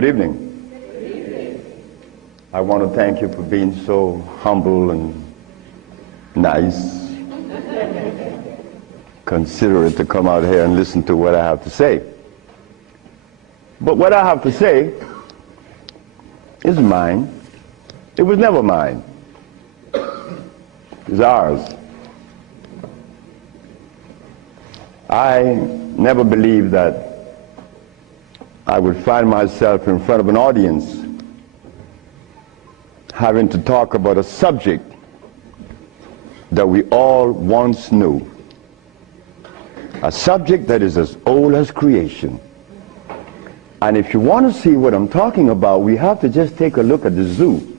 Good evening. Good evening. I want to thank you for being so humble and nice, considerate to come out here and listen to what I have to say. But what I have to say is mine. It was never mine. It's ours. I never believed that I would find myself in front of an audience having to talk about a subject that we all once knew. A subject that is as old as creation. And if you want to see what I'm talking about, we have to just take a look at the zoo.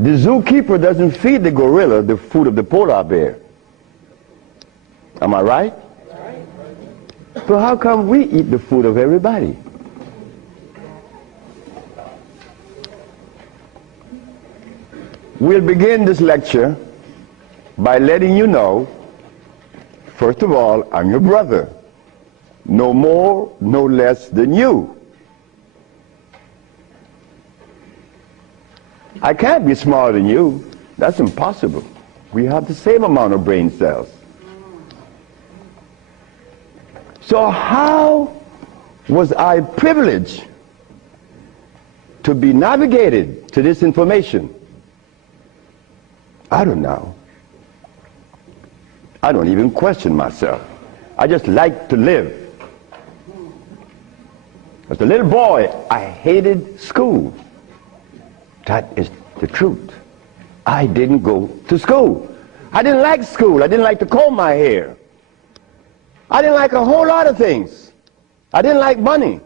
The zookeeper doesn't feed the gorilla the food of the polar bear. Am I right? So how come we eat the food of everybody? We'll begin this lecture by letting you know, first of all, I'm your brother. No more, no less than you. I can't be smarter than you. That's impossible. We have the same amount of brain cells. So how was I privileged to be navigated to this information? I don't know. I don't even question myself. I just like to live. As a little boy, I hated school. That is the truth. I didn't go to school. I didn't like school. I didn't like to comb my hair. I didn't like a whole lot of things. I didn't like money.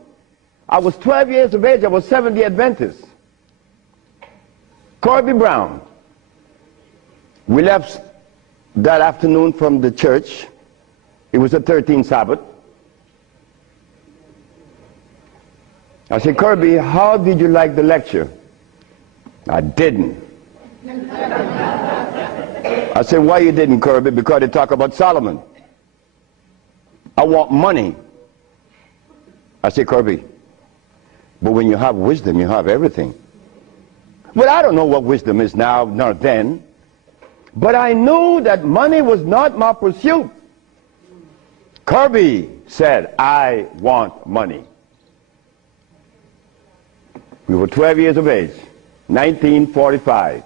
I was 12 years of age. I was Seventh-day Adventist. Corby Brown. We left that afternoon from the church. It was the 13th Sabbath. I said, Kirby, how did you like the lecture? I didn't. I said, why you didn't, Kirby? Because they talk about Solomon. I want money. I said, Kirby, but when you have wisdom, you have everything. Well, I don't know what wisdom is now, nor then, but I knew that money was not my pursuit. Kirby said, I want money. We were 12 years of age, 1945.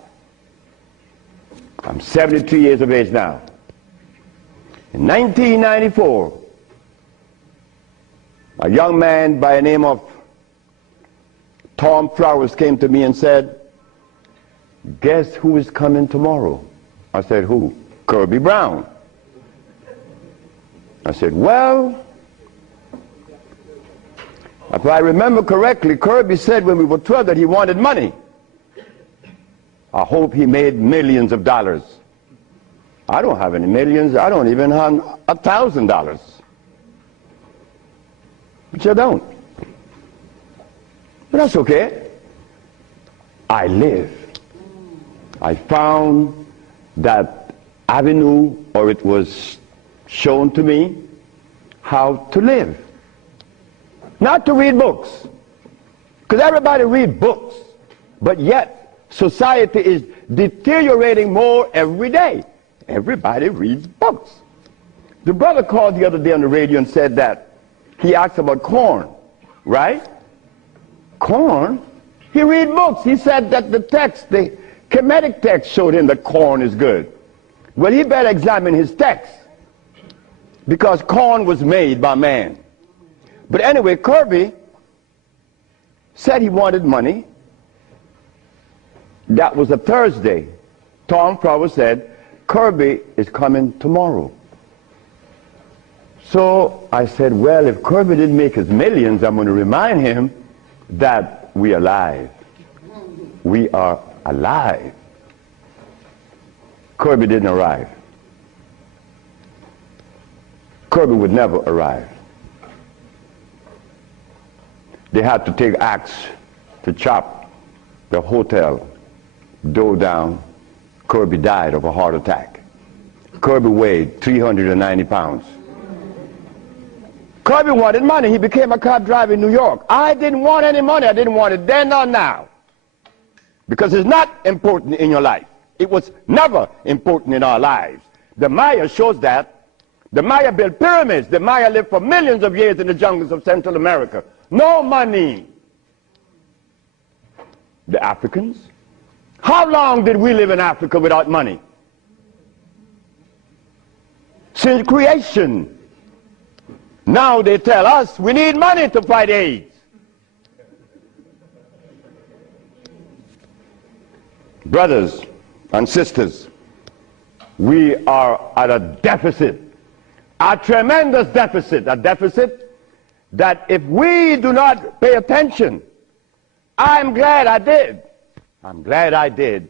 I'm 73 years of age now. In 1994, a young man by the name of Tom Flowers came to me and said, guess who is coming tomorrow? I said, who? Kirby Brown. I said, well, if I remember correctly, Kirby said when we were 12 that he wanted money. I hope he made millions of dollars. I don't have any millions. I don't even have $1,000. But you don't. But that's okay. I live. I found that avenue, or it was shown to me how to live. Not to read books. Because everybody reads books. But yet, society is deteriorating more every day. Everybody reads books. The brother called the other day on the radio and said that he asked about corn, right? Corn? He read books. He said that the text, the Kemetic text showed him that corn is good. Well, he better examine his text because corn was made by man. But anyway, Kirby said he wanted money. That was a Thursday. Tom Flowers said, Kirby is coming tomorrow. So I said, well, if Kirby didn't make his millions, I'm going to remind him that we are alive. We are alive. Kirby didn't arrive. Kirby would never arrive. They had to take axe to chop the hotel door down. Kirby died of a heart attack. Kirby weighed 390 pounds. Kirby wanted money. He became a cab driver in New York. I didn't want any money. I didn't want it then nor now. Because it's not important in your life. It was never important in our lives. The Maya shows that. The Maya built pyramids. The Maya lived for millions of years in the jungles of Central America. No money. The Africans? How long did we live in Africa without money? Since creation. Now they tell us we need money to fight AIDS. Brothers and sisters, we are at a deficit, a tremendous deficit, a deficit that if we do not pay attention, I'm glad I did. I'm glad I did,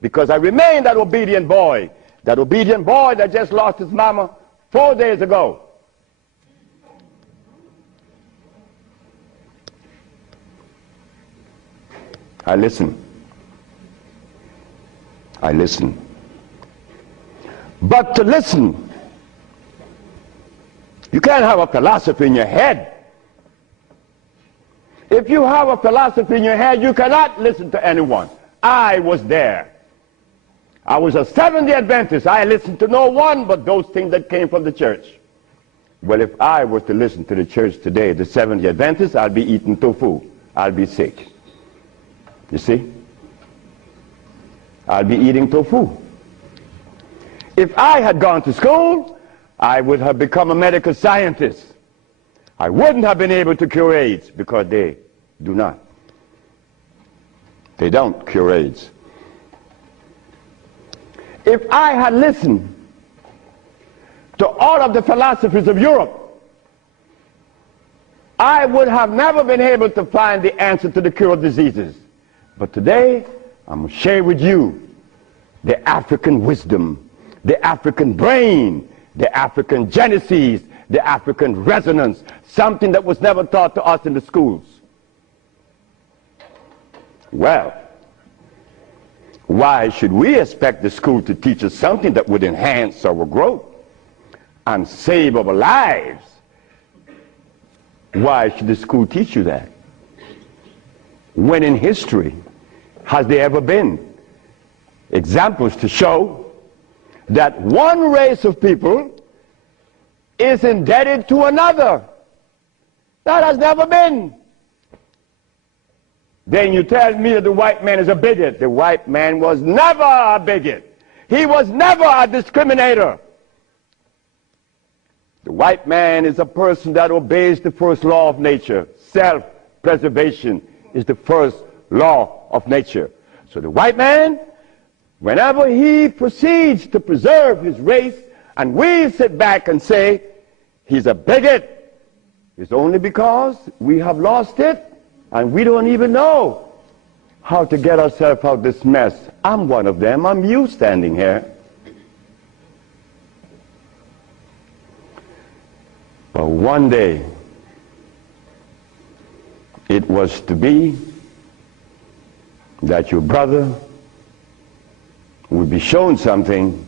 because I remained that obedient boy that just lost his mama 4 days ago. I listen. I listen. But to listen, you can't have a philosophy in your head. If you have a philosophy in your head, you cannot listen to anyone. I was there. I was a Seventh-day Adventist. I listened to no one but those things that came from the church. Well, if I was to listen to the church today, the Seventh-day Adventists, I'd be eating tofu. I'll be sick. You see? I'll be eating tofu. If I had gone to school, I would have become a medical scientist. I wouldn't have been able to cure AIDS, because they do not. They don't cure AIDS. If I had listened to all of the philosophies of Europe, I would have never been able to find the answer to the cure of diseases. But today, I'm going to share with you the African wisdom, the African brain, the African genesis, the African resonance, something that was never taught to us in the schools. Well, why should we expect the school to teach us something that would enhance our growth and save our lives? Why should the school teach you that? When in history has there ever been examples to show that one race of people is indebted to another? That has never been. Then you tell me that the white man is a bigot. The white man was never a bigot. He was never a discriminator. The white man is a person that obeys the first law of nature. Self-preservation is the first law of nature. So the white man, whenever he proceeds to preserve his race, and we sit back and say he's a bigot, it's only because we have lost it and we don't even know how to get ourselves out of this mess. I'm one of them. I'm you standing here. But one day it was to be that your brother would be shown something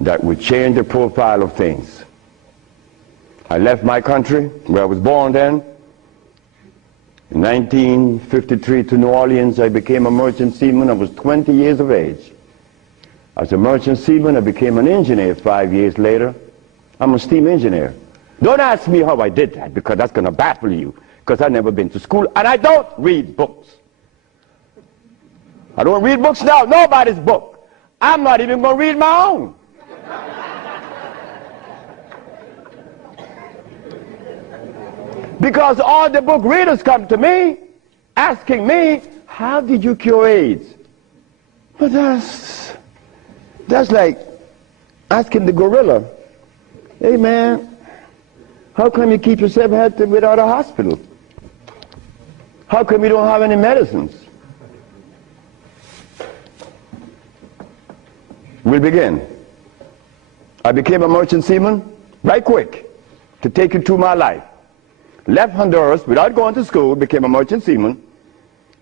that would change the profile of things. I left my country, where I was born then. In 1953 to New Orleans, I became a merchant seaman. I was 20 years of age. As a merchant seaman, I became an engineer 5 years later. I'm a steam engineer. Don't ask me how I did that, because that's going to baffle you, because I've never been to school, and I don't read books. I don't read books now, nobody's book. I'm not even going to read my own. Because all the book readers come to me asking me, how did you cure AIDS? But that's like asking the gorilla, hey man, how come you keep yourself healthy without a hospital? How come you don't have any medicines? We'll begin. I became a merchant seaman right quick to take you through my life. Left Honduras without going to school, became a merchant seaman,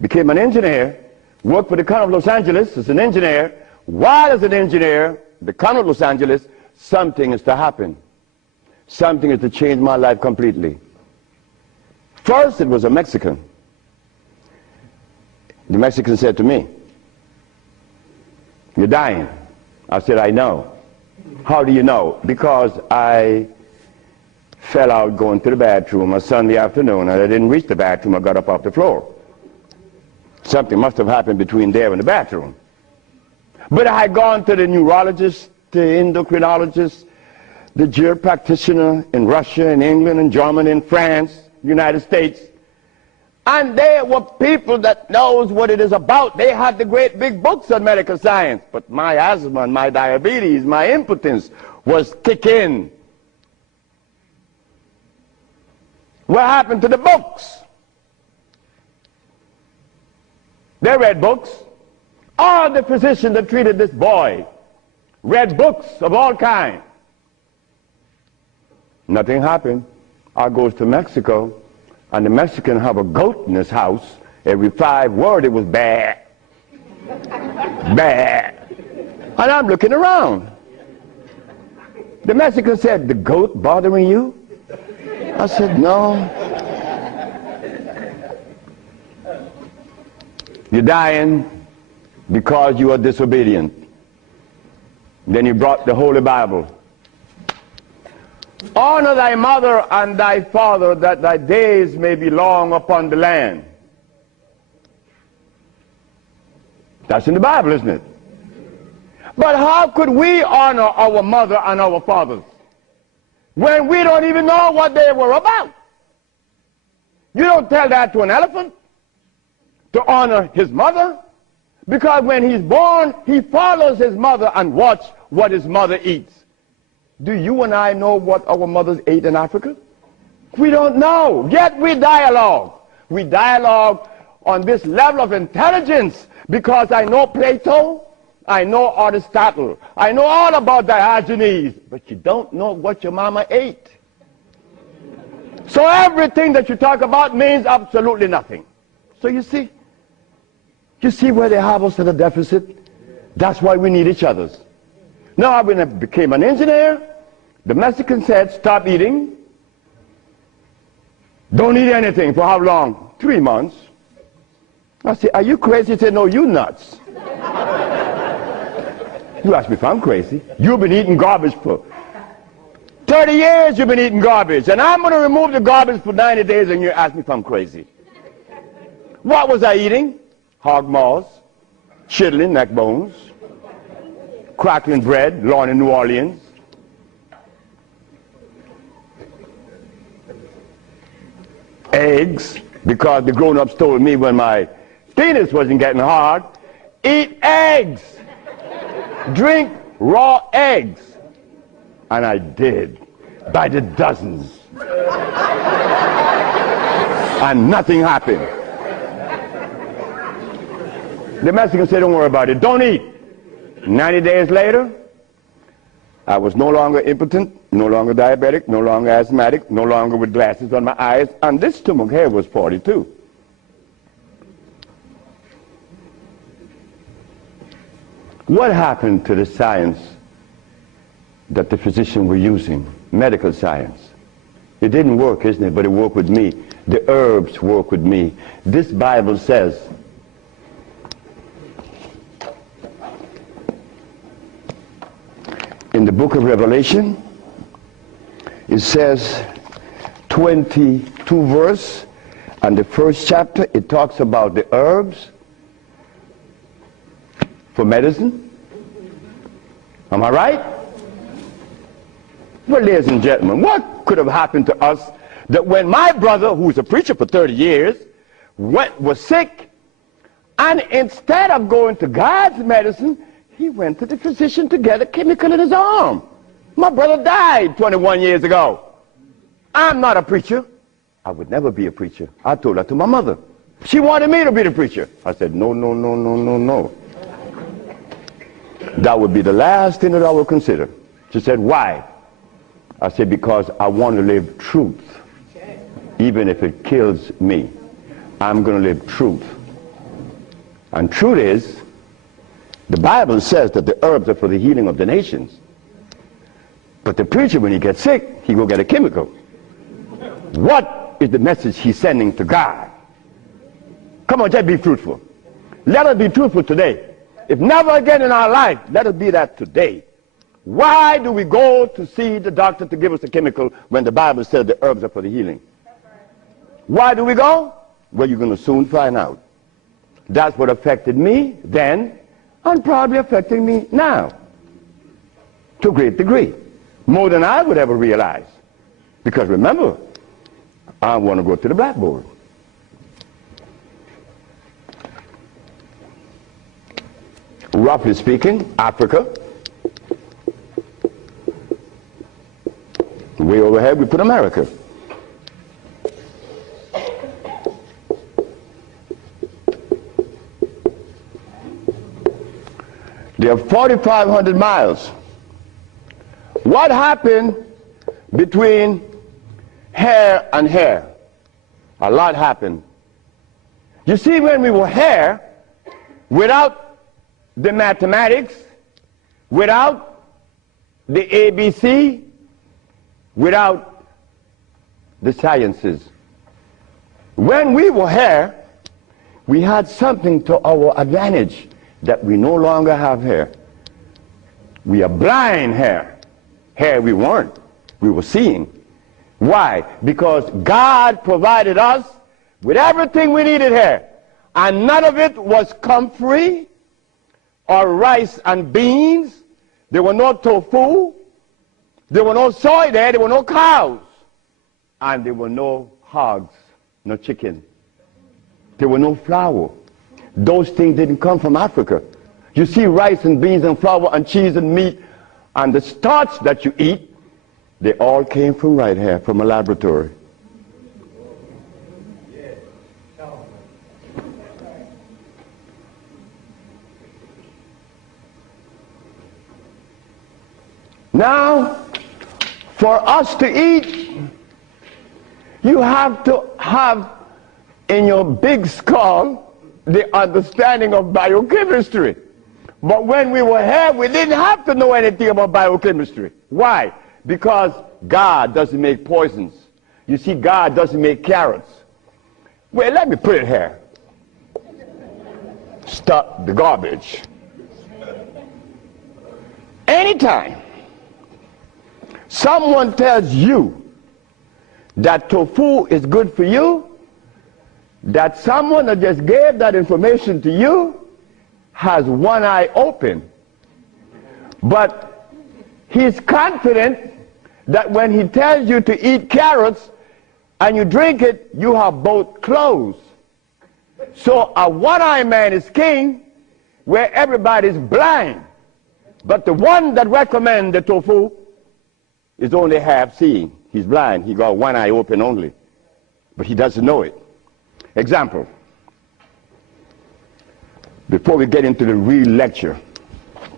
became an engineer, worked for the County of Los Angeles as an engineer. While as an engineer, the County of Los Angeles something is to happen. Something is to change my life completely. First, it was a Mexican. The Mexican said to me, "You're dying." I said, "I know." "How do you know?" "Because I fell out going to the bathroom on Sunday afternoon, and I didn't reach the bathroom. I got up off the floor. Something must have happened between there and the bathroom." But I had gone to the neurologist, the endocrinologist, the GER practitioner in Russia, in England, in Germany, in France, United States. And they were people that knows what it is about. They had the great big books on medical science. But my asthma and my diabetes, my impotence was kicking. What happened to the books? They read books. All the physicians that treated this boy read books of all kinds. Nothing happened. I goes to Mexico, and the Mexican have a goat in his house. Every 5 words it was bad, bad. And I'm looking around. The Mexican said, "The goat bothering you?" I said, "No." "You're dying because you are disobedient." Then he brought the Holy Bible. "Honor thy mother and thy father, that thy days may be long upon the land." That's in the Bible, isn't it? But how could we honor our mother and our fathers when we don't even know what they were about? You don't tell that to an elephant, to honor his mother, because when he's born, he follows his mother and watch what his mother eats. Do you and I know what our mothers ate in Africa? We don't know, yet we dialogue. We dialogue on this level of intelligence because I know Plato, I know Aristotle, I know all about Diogenes, but you don't know what your mama ate. So everything that you talk about means absolutely nothing. So you see where they have us at a deficit? That's why we need each other's. Now, when I became an engineer, the Mexican said, "Stop eating. Don't eat anything." For how long? 3 months. I said, "Are you crazy?" He said, "No, you nuts." You ask me if I'm crazy. You've been eating garbage for 30 years. You've been eating garbage. And I'm going to remove the garbage for 90 days, and you ask me if I'm crazy. What was I eating? Hog maws, chitlin, neck bones, crackling bread, Lawn in New Orleans. Eggs, because the grown-ups told me when my penis wasn't getting hard, eat eggs, drink raw eggs. And I did, by the dozens. And nothing happened. The Mexican said, "Don't worry about it, don't eat." 90 days later, I was no longer impotent, no longer diabetic, no longer asthmatic, no longer with glasses on my eyes, and this stomach hair was 42. What happened to the science that the physicians were using, medical science? It didn't work, isn't it? But it worked with me. The herbs work with me. This Bible says, in the book of Revelation, it says 22 verse, and the first chapter, it talks about the herbs for medicine. Am I right? Well, ladies and gentlemen, what could have happened to us that when my brother, who was a preacher for 30 years, was sick, and instead of going to God's medicine, he went to the physician to get a chemical in his arm. My brother died 21 years ago. I'm not a preacher. I would never be a preacher. I told that to my mother. She wanted me to be the preacher. I said, no, no, no, no, no, no. That would be the last thing that I would consider. She said, "Why?" I said, "Because I want to live truth. Even if it kills me, I'm going to live truth." And truth is, the Bible says that the herbs are for the healing of the nations. But the preacher, when he gets sick, he go get a chemical. What is the message he's sending to God? Come on, just be truthful. Let us be truthful today. If never again in our life, let us be that today. Why do we go to see the doctor to give us a chemical when the Bible says the herbs are for the healing? Why do we go? Well, you're going to soon find out. That's what affected me then and probably affecting me now to a great degree. More than I would ever realize. Because remember, I want to go to the blackboard. Roughly speaking, Africa. Way overhead we put America. They are 4,500 miles. What happened between here and here? A lot happened. You see, when we were here, without the mathematics, without the ABC, without the sciences, when we were here, we had something to our advantage that we no longer have here. We are blind here. Here we weren't. We were seeing. Why? Because God provided us with everything we needed here. And none of it was comfrey or rice and beans. There were no tofu. There were no soy there. There were no cows. And there were no hogs, no chicken. There were no flour. Those things didn't come from Africa. You see, rice and beans and flour and cheese and meat and the starch that you eat, they all came from right here, from a laboratory. Now, for us to eat, you have to have in your big skull the understanding of biochemistry. But when we were here, we didn't have to know anything about biochemistry. Why? Because God doesn't make poisons. You see, God doesn't make carrots. Well, let me put it here. Stop the garbage. Anytime someone tells you that tofu is good for you, that someone that just gave that information to you has one eye open. But he's confident that when he tells you to eat carrots and you drink it, you have both closed. So a one-eyed man is king where everybody's blind. But the one that recommends the tofu is only half seeing. He's blind. He got one eye open only. But he doesn't know it. Example. Before we get into the real lecture,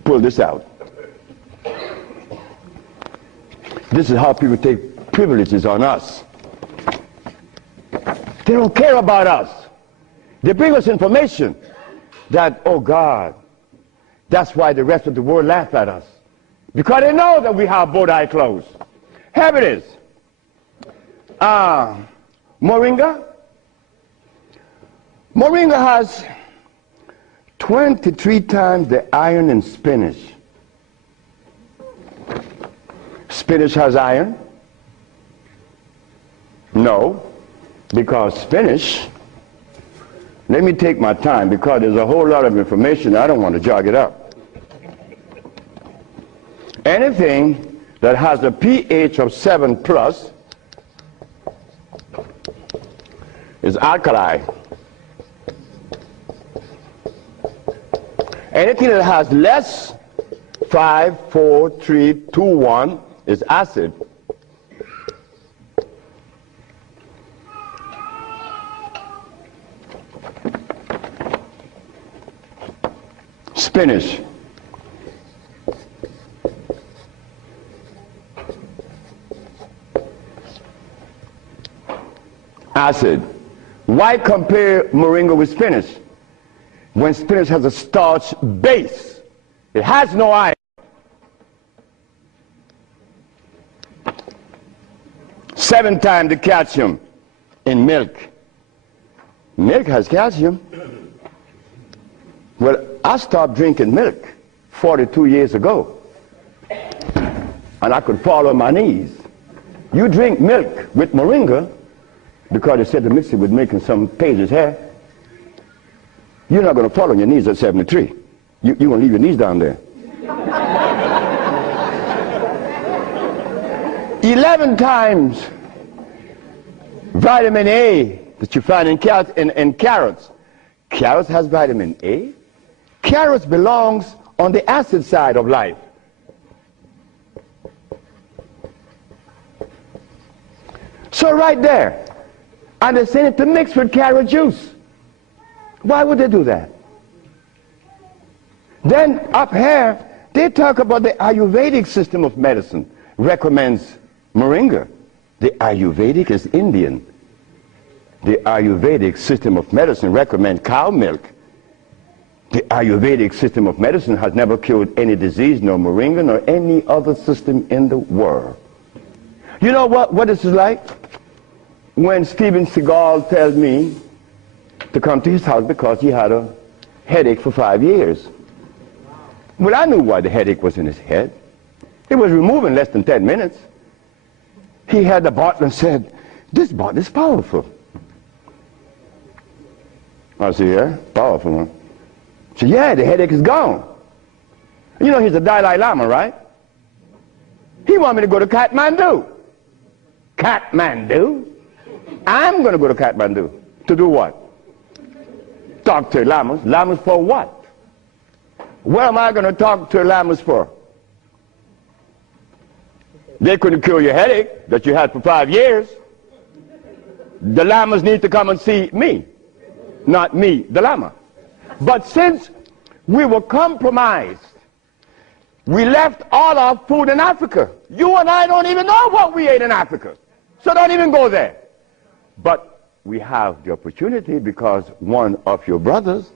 pull this out. This is how people take privileges on us. They don't care about us. They bring us information that, oh God, that's why the rest of the world laugh at us. Because they know that we have both eyes closed. Here it is. Moringa. Moringa has 23 times the iron in spinach. Spinach has iron? No, because spinach, let me take my time because there's a whole lot of information. I don't want to jog it up. Anything that has a pH of 7 plus is alkaline. Anything that has less, 5, 4, 3, 2, 1, is acid. Spinach. Acid. Why compare moringa with spinach? When spinach has a starch base, it has no iron. 7 times the calcium in milk. Milk has calcium. Well, I stopped drinking milk 42 years ago, and I could fall on my knees. You drink milk with moringa, because they said to mix it with milk and some pages hair, you're not going to fall on your knees at 73. You're going to leave your knees down there. 11 times vitamin A that you find in carrots. Carrots has vitamin A. Carrots belongs on the acid side of life. So right there, and they send it to mix with carrot juice. Why would they do that? Then up here, they talk about the Ayurvedic system of medicine recommends moringa. The Ayurvedic is Indian. The Ayurvedic system of medicine recommends cow milk. The Ayurvedic system of medicine has never cured any disease, nor moringa, nor any other system in the world. You know what this is like? When Steven Seagal tells me to come to his house because he had a headache for 5 years. Well, I knew why the headache was in his head. It was removed in less than 10 minutes. He had the bottle and said, "This bottle is powerful." I said, "Yeah, powerful, huh?" He said, "Yeah, the headache is gone." You know, he's a Dalai Lama, right? He wanted me to go to Kathmandu. Kathmandu? I'm going to go to Kathmandu. To do what? Talk to lamas. Lamas for what? What am I going to talk to lamas for? They couldn't cure your headache that you had for 5 years. The lamas need to come and see me, not me, the lama. But since we were compromised, we left all our food in Africa. You and I don't even know what we ate in Africa. So don't even go there. But we have the opportunity because one of your brothers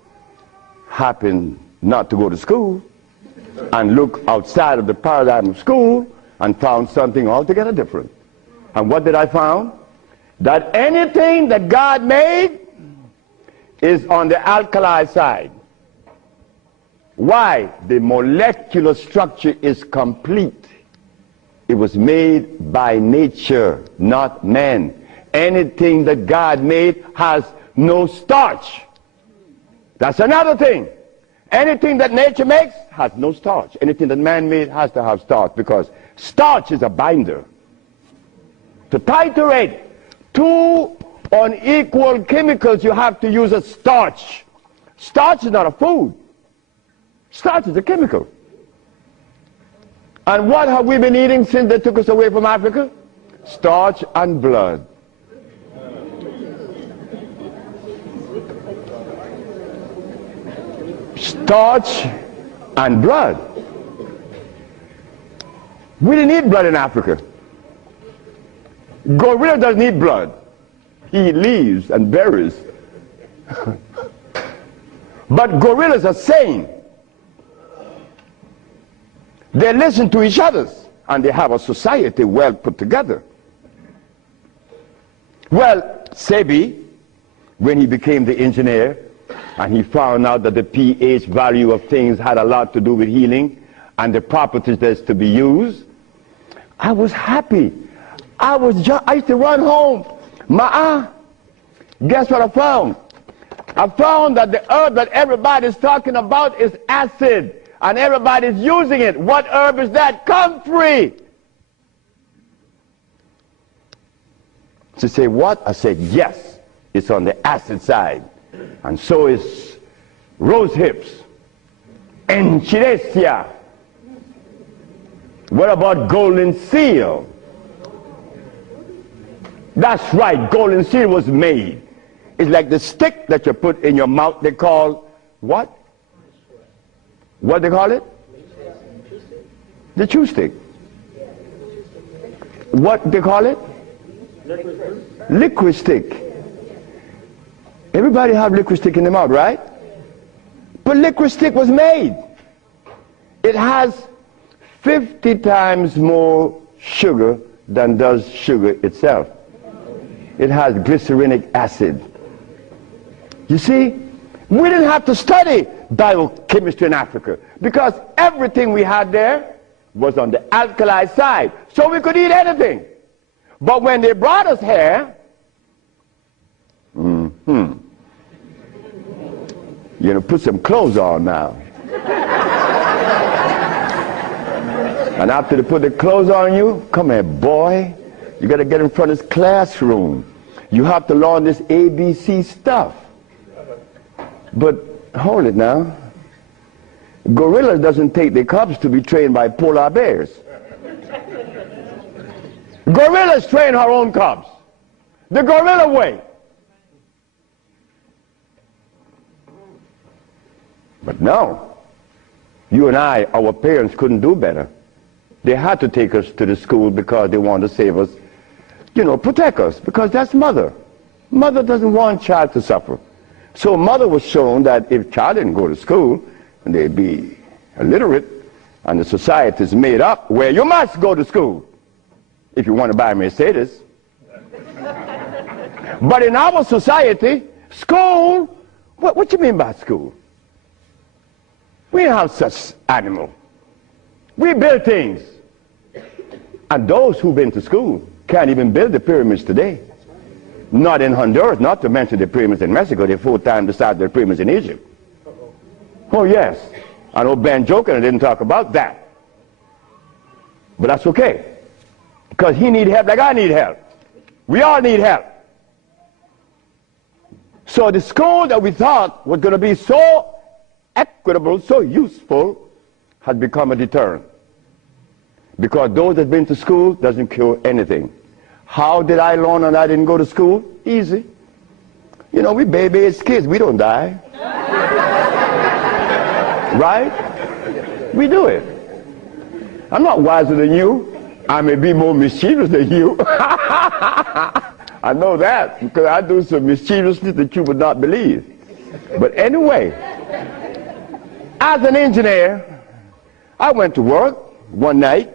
happened not to go to school and look outside of the paradigm of school and found something altogether different. And what did I find? That anything that God made is on the alkali side. Why? The molecular structure is complete. It was made by nature, not man. Anything that God made has no starch. That's another thing. Anything that nature makes has no starch. Anything that man made has to have starch, because starch is a binder. To titrate two unequal chemicals, you have to use a starch. Starch is not a food. Starch is a chemical. And what have we been eating since they took us away from Africa? Starch and blood. Starch and blood. We didn't eat blood in Africa. Gorilla doesn't eat blood. He eats leaves and berries. But gorillas are sane. They listen to each other, and they have a society well put together. Well, Sebi, when he became the engineer, and he found out that the pH value of things had a lot to do with healing and the properties that's to be used, I was happy. I used to run home. Guess what I found? I found that the herb that everybody's talking about is acid, and everybody's using it. What herb is that? Comfrey. She said, what? I said, yes, it's on the acid side. And so is rose hips, enchirecia. What about golden seal? That's right, golden seal was made. It's like the stick that you put in your mouth. They call what? What they call it? The chew stick. What they call it? Liquid stick. Everybody have liquid stick in the mouth, right? But liquid stick was made. It has 50 times more sugar than does sugar itself. It has glycerinic acid. You see, we didn't have to study biochemistry in Africa because everything we had there was on the alkali side, so we could eat anything. But when they brought us here, you know, put some clothes on now. And after they put the clothes on you, come here, boy, you got to get in front of this classroom. You have to learn this ABC stuff. But hold it now. Gorilla doesn't take the cubs to be trained by polar bears. Gorillas train her own cubs. The gorilla way. But no, you and I, our parents couldn't do better. They had to take us to the school because they wanted to save us, you know, protect us, because that's mother. Mother doesn't want child to suffer. So mother was shown that if child didn't go to school, they'd be illiterate, and the society is made up where you must go to school if you want to buy a Mercedes. But in our society, school, what you mean by school? We don't have such animal. We build things. And those who've been to school can't even build the pyramids today. Not in Honduras, not to mention the pyramids in Mexico. They're 4 times the size of the pyramids in Egypt. Oh yes. I know Ben joking and didn't talk about that. But that's okay. Because he need help like I need help. We all need help. So the school that we thought was going to be so equitable, so useful, has become a deterrent. Because those that have been to school doesn't cure anything. How did I learn and I didn't go to school? Easy. You know, we baby-aged kids, we don't die. Right? We do it. I'm not wiser than you. I may be more mischievous than you. I know that because I do some mischievousness that you would not believe. But anyway, as an engineer, I went to work one night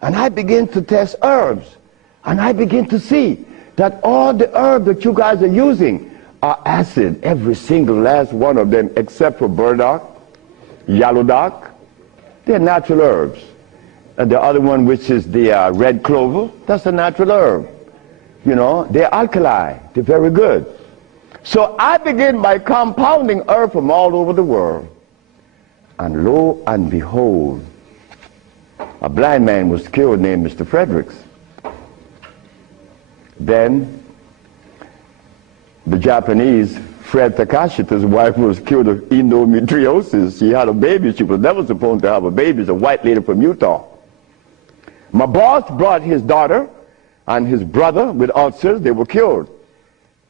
and I began to test herbs. And I began to see that all the herbs that you guys are using are acid, every single last one of them, except for burdock, yellow dock. They're natural herbs. And the other one, which is the red clover, that's a natural herb. You know, they're alkali. They're very good. So I began by compounding herbs from all over the world. And lo and behold, a blind man was killed named Mr. Fredericks. Then the Japanese, Fred Takashita's wife, was killed of endometriosis. She had a baby. She was never supposed to have a baby. It's a white lady from Utah. My boss brought his daughter and his brother with ulcers. They were cured.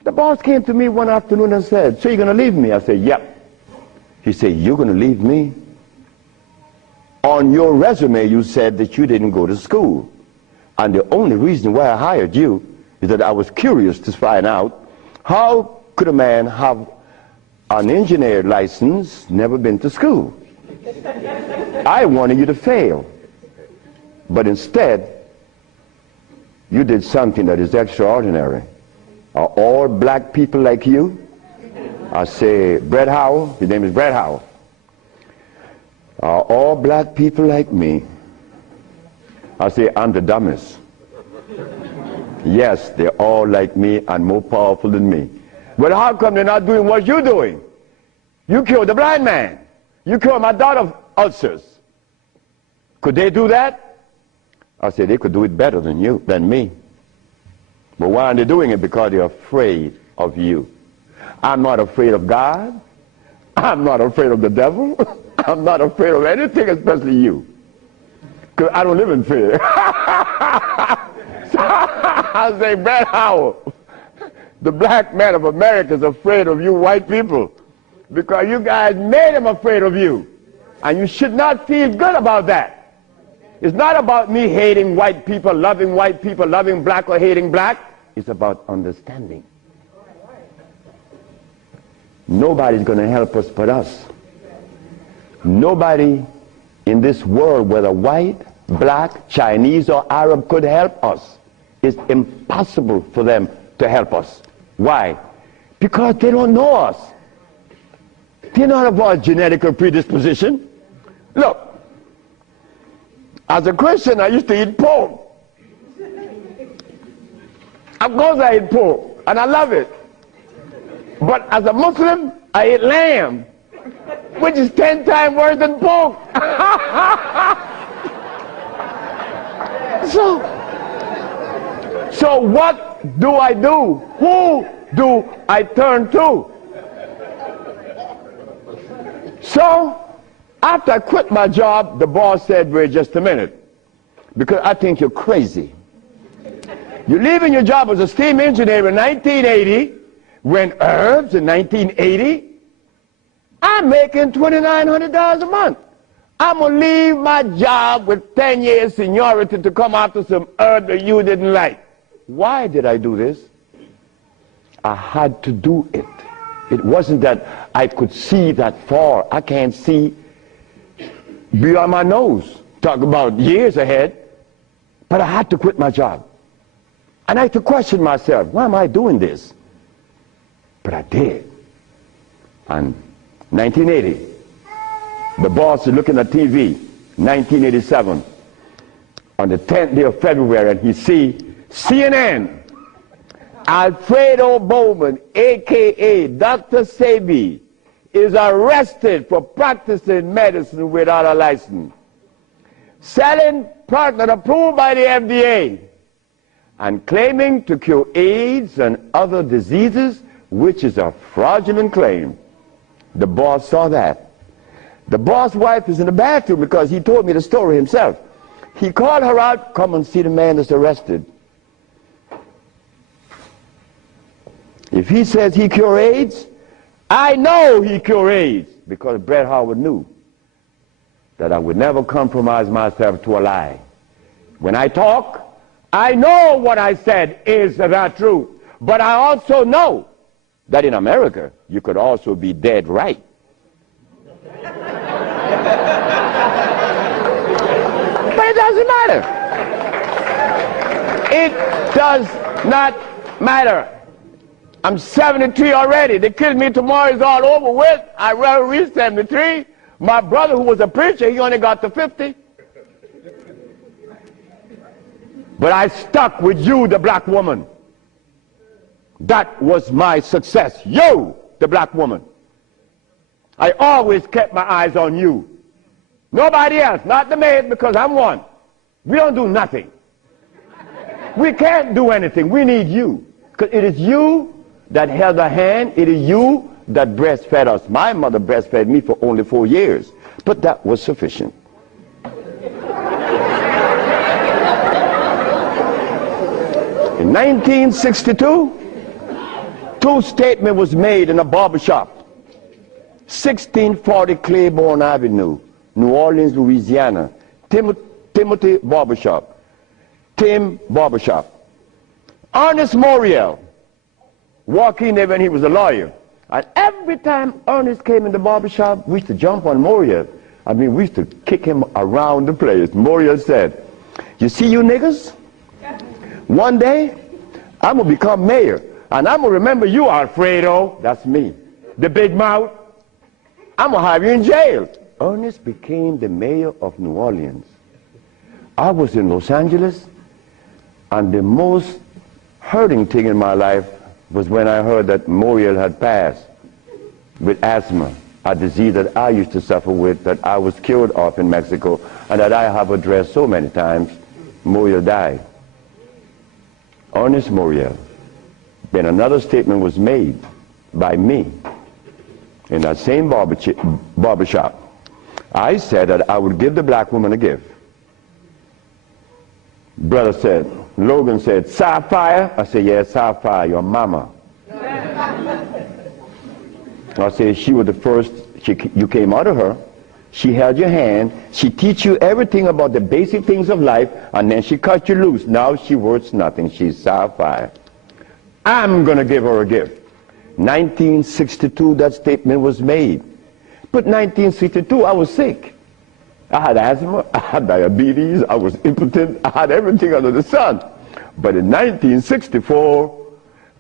The boss came to me one afternoon and said, "So you're going to leave me?" I said, "Yep." He said, "You're going to leave me? On your resume, you said that you didn't go to school. And the only reason why I hired you is that I was curious to find out how could a man have an engineer license, never been to school. I wanted you to fail. But instead, you did something that is extraordinary. Are all black people like you?" I say, "Brett Howell," his name is Brett Howell. "Are all black people like me?" I say, "I'm the dumbest." "Yes, they're all like me and more powerful than me." "But how come they're not doing what you're doing? You killed the blind man. You killed my daughter's ulcers. Could they do that?" I said, "They could do it better than you, than me. But why aren't they doing it? Because they're afraid of you. I'm not afraid of God. I'm not afraid of the devil. I'm not afraid of anything, especially you. Because I don't live in fear." So I say, "Brett Howell, the black man of America is afraid of you white people because you guys made him afraid of you. And you should not feel good about that. It's not about me hating white people, loving black or hating black. It's about understanding. Nobody's going to help us but us. Nobody in this world, whether white, black, Chinese, or Arab, could help us it's impossible for them to help us. Why? Because they don't know us. They don't have our genetic predisposition. Look, as a Christian, I used to eat pork. Of course I eat pork, and I love it. But as a Muslim, I eat lamb, which is 10 times worse than pork. So what do I do? Who do I turn to? So after I quit my job, the boss said, wait just a minute, because I think you're crazy. You're leaving your job as a steam engineer in 1980, when herbs in 1980, I'm making $2,900 a month. I'm going to leave my job with 10 years seniority to come after some herb that you didn't like. Why did I do this? I had to do it. It wasn't that I could see that far. I can't see beyond my nose. Talk about years ahead. But I had to quit my job. And I had to question myself, why am I doing this? But I did. And 1980, the boss is looking at TV, 1987, on the 10th day of February, and he see CNN, Alfredo Bowman, a.k.a. Dr. Sebi, is arrested for practicing medicine without a license, selling product approved by the FDA, and claiming to cure AIDS and other diseases, which is a fraudulent claim. The boss saw that. The boss' wife is in the bathroom because he told me the story himself. He called her out, come and see the man that's arrested. If he says he cure AIDS, I know he cure AIDS, because Bret Howard knew that I would never compromise myself to a lie. When I talk, I know what I said is not true, but I also know that in America, you could also be dead right. But it doesn't matter. It does not matter. I'm 73 already. They killed me tomorrow, it's all over with. I rather reach 73. My brother, who was a preacher, he only got to 50. But I stuck with you, the black woman. That was my success. You, the black woman. I always kept my eyes on you. Nobody else, not the maid, because I'm one. We don't do nothing. We can't do anything. We need you. Because it is you that held a hand. It is you that breastfed us. My mother breastfed me for only 4 years. But that was sufficient. In 1962, two statements was made in a barbershop. 1640 Claiborne Avenue, New Orleans, Louisiana. Timothy Barbershop. Tim Barbershop. Ernest Moriel walked in there when he was a lawyer. And every time Ernest came in the barbershop, we used to jump on Moriel. I mean, we used to kick him around the place. Moriel said, you see you niggas? One day, I'm going to become mayor. And I'm going to remember you, Alfredo. That's me. The big mouth. I'm going to have you in jail. Ernest became the mayor of New Orleans. I was in Los Angeles, and the most hurting thing in my life was when I heard that Moriel had passed with asthma, a disease that I used to suffer with, that I was cured of in Mexico, and that I have addressed so many times. Moriel died. Ernest Moriel. Then another statement was made by me in that same barbershop. I said that I would give the black woman a gift. Brother said, Logan said, Sapphire? I said, yes, Sapphire, your mama. I said, she was the first, you came out of her. She held your hand. She teach you everything about the basic things of life, and then she cut you loose. Now she worth nothing. She's Sapphire. I'm going to give her a gift. 1962, that statement was made. But 1962, I was sick. I had asthma, I had diabetes, I was impotent, I had everything under the sun. But in 1964,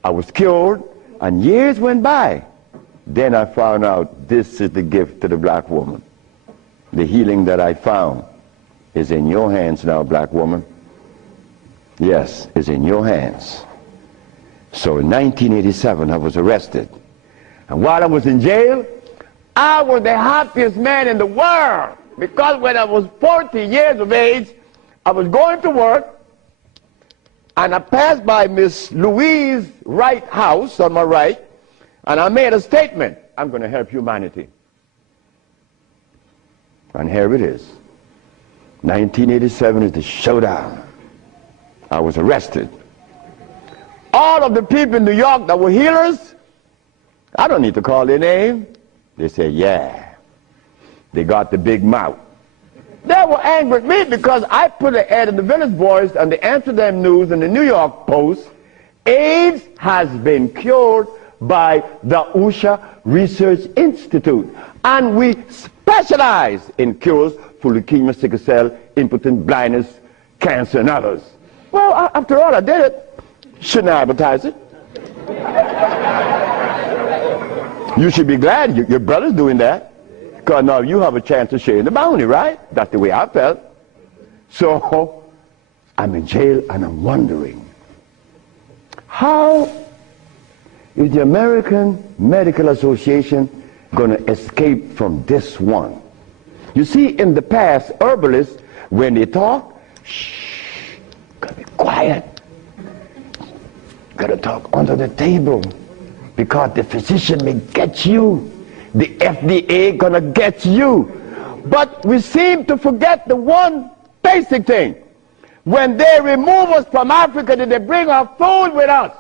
I was cured, and years went by. Then I found out this is the gift to the black woman. The healing that I found is in your hands now, black woman. Yes, it's in your hands. So in 1987, I was arrested. And while I was in jail, I was the happiest man in the world. Because when I was 40 years of age, I was going to work, and I passed by Miss Louise Wright house on my right, and I made a statement: I'm going to help humanity. And here it is. 1987 is the showdown. I was arrested. All of the people in New York that were healers, I don't need to call their name. They said, yeah. They got the big mouth. They were angry with me because I put an ad in the Village Voice and the Amsterdam News and the New York Post. AIDS has been cured by the USHA Research Institute. And we specialize in cures for leukemia, sickle cell, impotence, blindness, cancer, and others. Well, after all, I did it. Shouldn't I advertise it? You should be glad your brother's doing that. Because now you have a chance to share in the bounty, right? That's the way I felt. So I'm in jail and I'm wondering, how is the American Medical Association going to escape from this one? You see, in the past, herbalists, when they talk, shh, gotta be quiet. Gotta talk under the table, because the physician may get you. The FDA gonna get you. But we seem to forget the one basic thing. When they remove us from Africa, did they bring our food with us?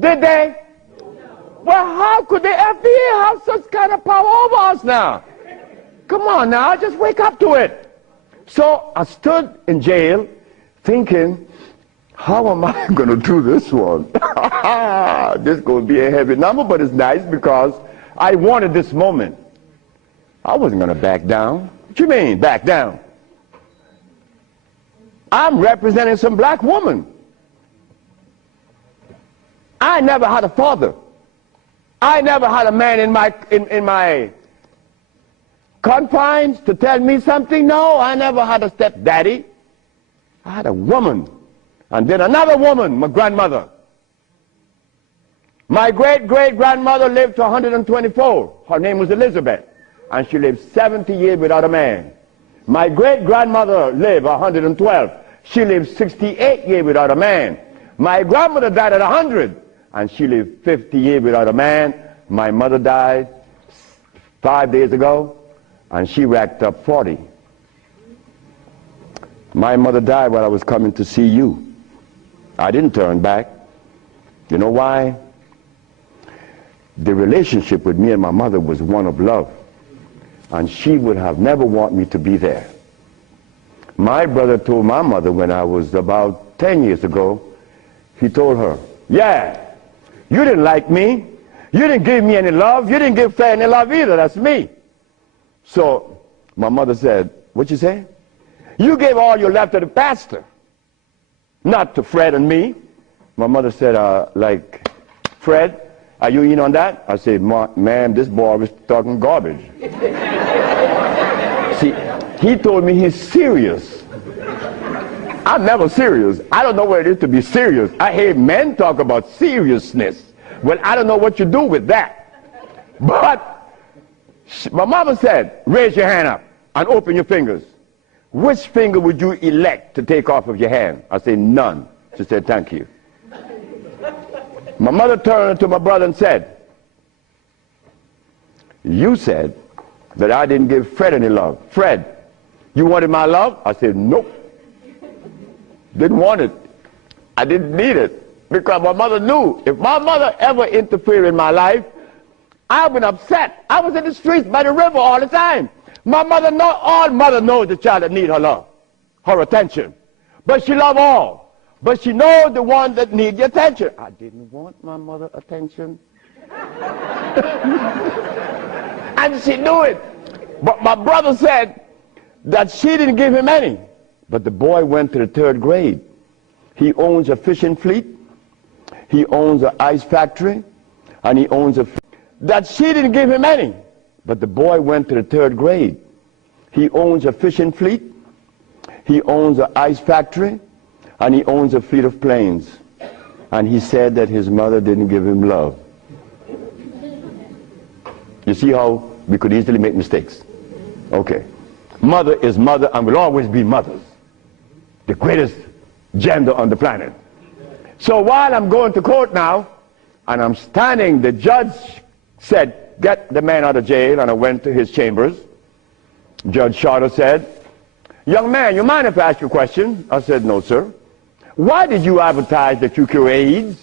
Did they? Well, how could the FDA have such kind of power over us now? Come on now, just wake up to it. So I stood in jail thinking, how am I going to do this one? This is going to be a heavy number, but it's nice because I wanted this moment. I wasn't going to back down. What you mean, back down? I'm representing some black woman. I never had a father. I never had a man in my confines to tell me something. No, I never had a stepdaddy. I had a woman. And then another woman, my grandmother. My great-great-grandmother lived to 124. Her name was Elizabeth. And she lived 70 years without a man. My great-grandmother lived 112. She lived 68 years without a man. My grandmother died at 100. And she lived 50 years without a man. My mother died 5 days ago. And she racked up 40. My mother died while I was coming to see you. I didn't turn back. You know why? The relationship with me and my mother was one of love. And she would have never wanted me to be there. My brother told my mother when I was about 10 years ago, he told her, yeah, you didn't like me. You didn't give me any love. You didn't give Fred any love either. That's me. So my mother said, what you say? You gave all your love to the pastor, not to Fred and me. My mother said, like, Fred, are you in on that? I said, ma'am, this boy was talking garbage. See, he told me he's serious. I'm never serious. I don't know what it is to be serious. I hear men talk about seriousness. Well, I don't know what you do with that. But my mama said, raise your hand up and open your fingers. Which finger would you elect to take off of your hand? I said, none. She said, thank you. My mother turned to my brother and said, you said that I didn't give Fred any love. Fred, you wanted my love? I said, nope. Didn't want it. I didn't need it. Because my mother knew if my mother ever interfered in my life, I would be upset. I was in the streets by the river all the time. My mother knows, all mother knows the child that needs her love, her attention. But she loves all. But she knows the one that needs the attention. I didn't want my mother attention. And she knew it. But my brother said that she didn't give him any. But the boy went to the 3rd grade. He owns a fishing fleet. He owns an ice factory. And he owns that she didn't give him any. But the boy went to the 3rd grade. He owns a fishing fleet. He owns an ice factory. And he owns a fleet of planes. And he said that his mother didn't give him love. You see how we could easily make mistakes? Okay. Mother is mother and will always be mothers. The greatest gender on the planet. So while I'm going to court now, and I'm standing, the judge said, get the man out of jail, and I went to his chambers. Judge Shorter said, young man, you mind if I ask you a question? I said, no, sir. Why did you advertise that you cure AIDS?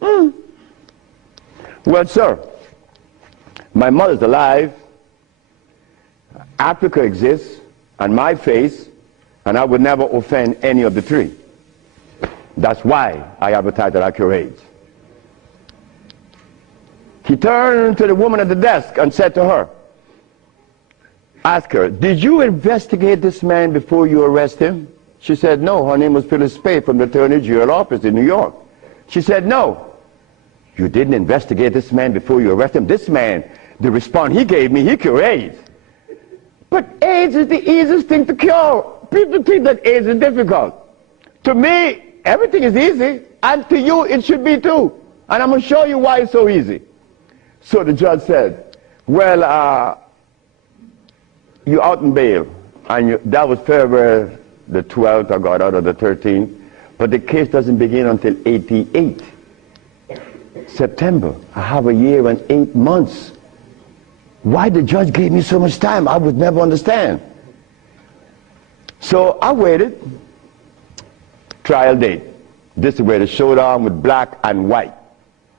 Well, sir, my mother's alive, Africa exists, and my face, and I would never offend any of the three. That's why I advertise that I cure AIDS. He turned to the woman at the desk and said to her, ask her, did you investigate this man before you arrest him? She said, no. Her name was Phyllis Spade from the Attorney General office in New York. She said, no. You didn't investigate this man before you arrest him? This man, the response he gave me, he cured AIDS. But AIDS is the easiest thing to cure. People think that AIDS is difficult. To me, everything is easy, and to you it should be too. And I'm going to show you why it's so easy. So the judge said, well, you're out in bail. And that was February the 12th, I got out of the 13th. But the case doesn't begin until 88. September. I have a year and 8 months. Why the judge gave me so much time, I would never understand. So I waited. Trial date. This is where the showdown with black and white.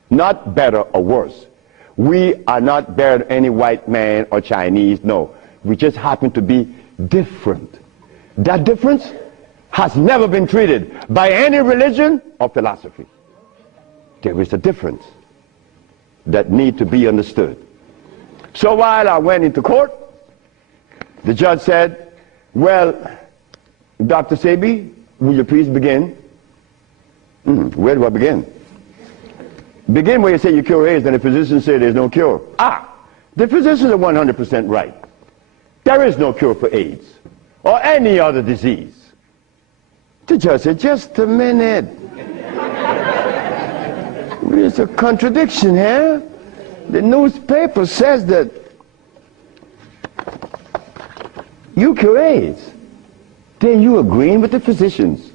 Not better or worse. We are not better than any white man or Chinese, no. We just happen to be different. That difference has never been treated by any religion or philosophy. There is a difference that needs to be understood. So while I went into court, the judge said, well, Dr. Sebi, will you please begin? Where do I begin? Begin where you say you cure AIDS and the physicians say there's no cure. The physicians are 100% right. There is no cure for AIDS or any other disease. The judge said, just a minute. There's a contradiction here. The newspaper says that you cure AIDS. Then you agreeing with the physicians.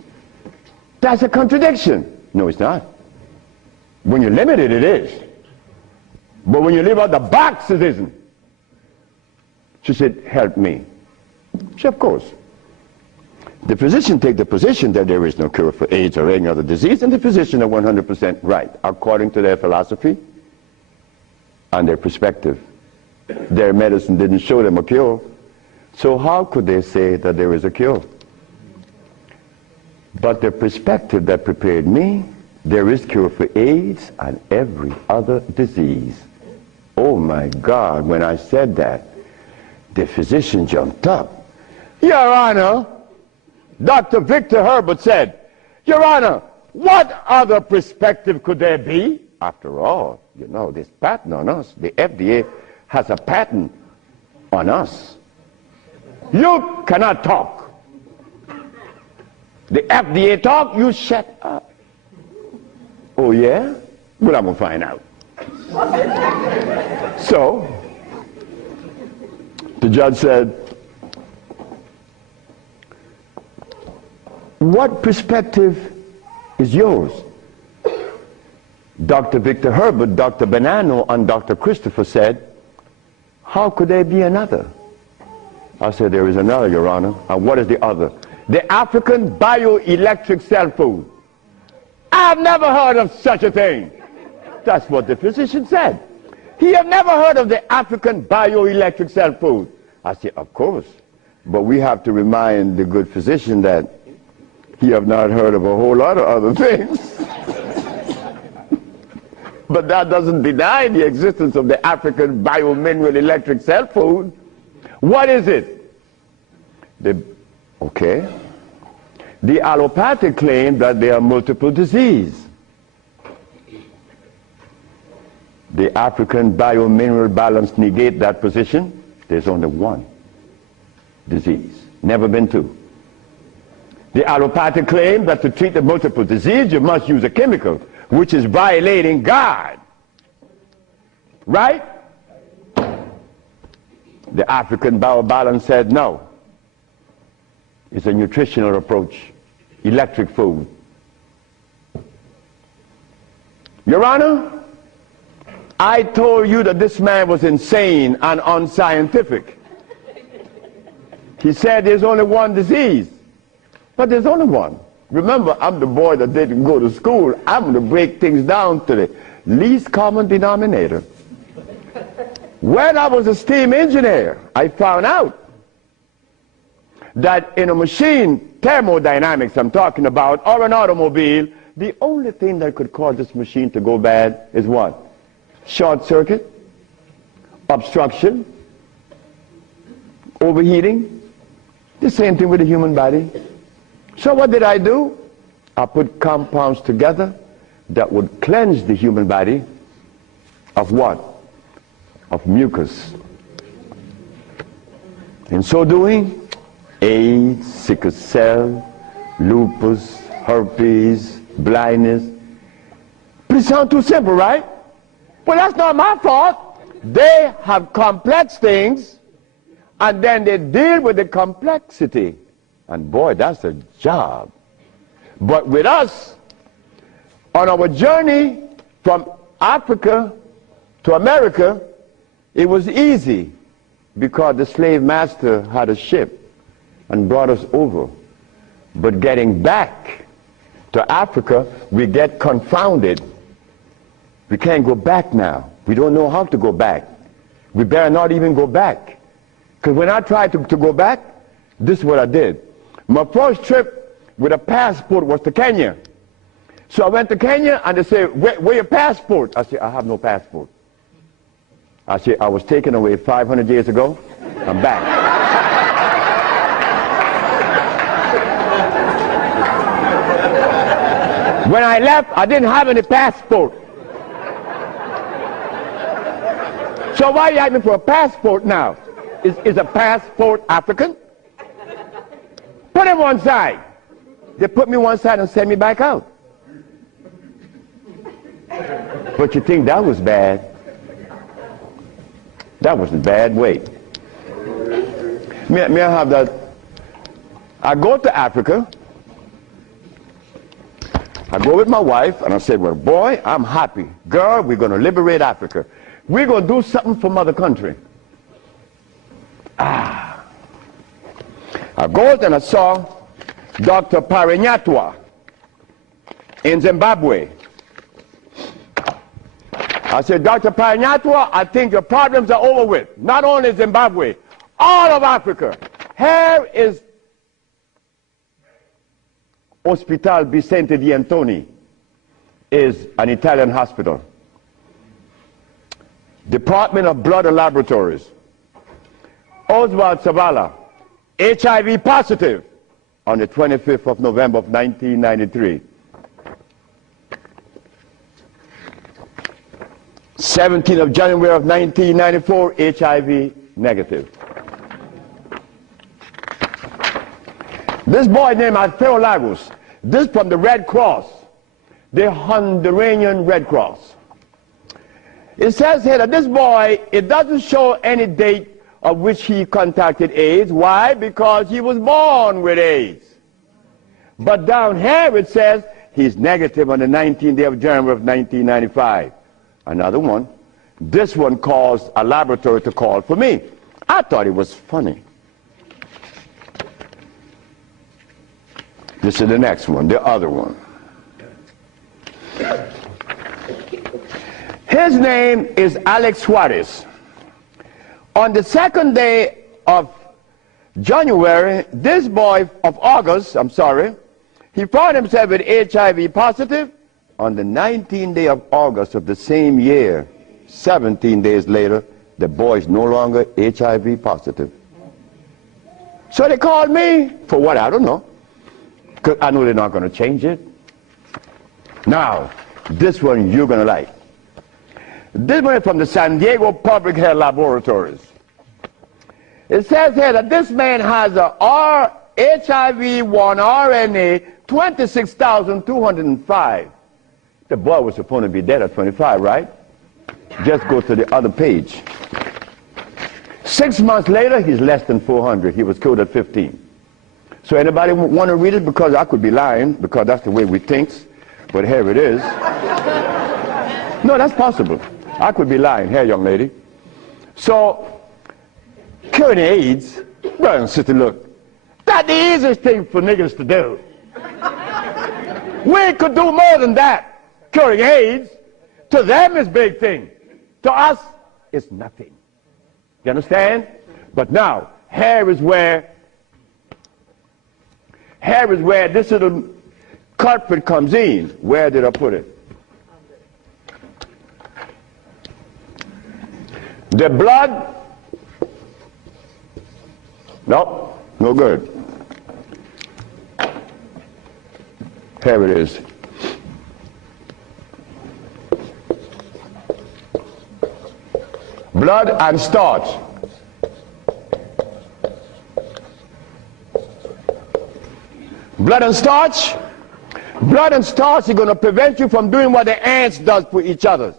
That's a contradiction. No, it's not. When you're limited, it is. But when you live out the box, it isn't. She said, help me. She said, of course. The physician take the position that there is no cure for AIDS or any other disease, and the physicians are 100% right, according to their philosophy and their perspective. Their medicine didn't show them a cure. So how could they say that there is a cure? But the perspective that prepared me, there is cure for AIDS and every other disease. Oh my God, when I said that, the physician jumped up. Your Honor, Dr. Victor Herbert said, Your Honor, what other perspective could there be? After all, you know, this patent on us, the FDA has a patent on us. You cannot talk. The FDA talk, you shut up. Oh yeah? Well, I'm going to find out. So, the judge said, what perspective is yours? Dr. Victor Herbert, Dr. Bonanno, and Dr. Christopher said, how could there be another? I said, there is another, Your Honor. And what is the other? The African bioelectric cell food. I've never heard of such a thing. That's what the physician said. He had never heard of the African bioelectric cell food. I said, of course. But we have to remind the good physician that he have not heard of a whole lot of other things. But that doesn't deny the existence of the African biomineral electric cell food. What is it? Okay. The allopathic claim that there are multiple diseases. The African biomineral balance negate that position. There's only one disease, never been two. The allopathic claim that to treat the multiple disease you must use a chemical, which is violating God. Right? The African biobalance said no. It's a nutritional approach, electric food. Your Honor, I told you that this man was insane and unscientific. He said there's only one disease, but there's only one. Remember, I'm the boy that didn't go to school. I'm going to break things down to the least common denominator. When I was a steam engineer, I found out that in a machine, thermodynamics I'm talking about, or an automobile, the only thing that could cause this machine to go bad is what? Short circuit, obstruction, overheating. The same thing with the human body. So what did I do? I put compounds together that would cleanse the human body of what? Of mucus. In so doing, AIDS, sickle cell, lupus, herpes, blindness. But it sounds too simple, right? Well, that's not my fault. They have complex things, and then they deal with the complexity. And boy, that's a job. But with us, on our journey from Africa to America, it was easy because the slave master had a ship and brought us over. But getting back to Africa, we get confounded. We can't go back now. We don't know how to go back. We better not even go back. Because when I tried to go back, this is what I did. My first trip with a passport was to Kenya. So I went to Kenya and they said, where your passport? I said, I have no passport. I said, I was taken away 500 years ago. I'm back. When I left, I didn't have any passport. So why are you asking for a passport now? Is a passport African? Put him one side. They put me one side and sent me back out. But you think that was bad? That was a bad way. May I have that? I go to Africa. I go with my wife and I said, well, boy, I'm happy. Girl, we're going to liberate Africa. We're going to do something for mother country. I go and I saw Dr. Parinyatwa in Zimbabwe. I said, Dr. Parinyatwa, I think your problems are over with. Not only Zimbabwe, all of Africa. Here is Hospital Vicente di Antoni, is an Italian hospital. Department of Blood and Laboratories. Oswald Zavala, HIV positive on the 25th of November of 1993. 17th of January of 1994, HIV negative. This boy named Alfredo Lagos, this from the Red Cross, the Honduran Red Cross. It says here that this boy, it doesn't show any date of which he contracted AIDS. Why? Because he was born with AIDS. But down here it says he's negative on the 19th day of January of 1995. Another one. This one caused a laboratory to call for me. I thought it was funny. This is the next one, the other one. His name is Alex Suarez. On the second day of January, this boy of August, he found himself with HIV positive. On the 19th day of August of the same year, 17 days later, the boy is no longer HIV positive. So they called me for what? I don't know. Because I know they're not going to change it. Now, this one you're going to like. This one is from the San Diego Public Health Laboratories. It says here that this man has a HIV-1 RNA 26,205. The boy was supposed to be dead at 25, right? Just go to the other page. 6 months later, he's less than 400. He was killed at 15. So anybody want to read it? Because I could be lying, because that's the way we think. But here it is. No, that's possible. I could be lying. Here, young lady. So, curing AIDS, brother and sister, look, that's the easiest thing for niggas to do. We could do more than that. Curing AIDS, to them is big thing. To us, it's nothing. You understand? But now, here is where this little culprit comes in. Where did I put it? The blood. Nope, no good. Here it is. Blood and starch. Blood and starch. Blood and starch is going to prevent you from doing what the ants does for each other.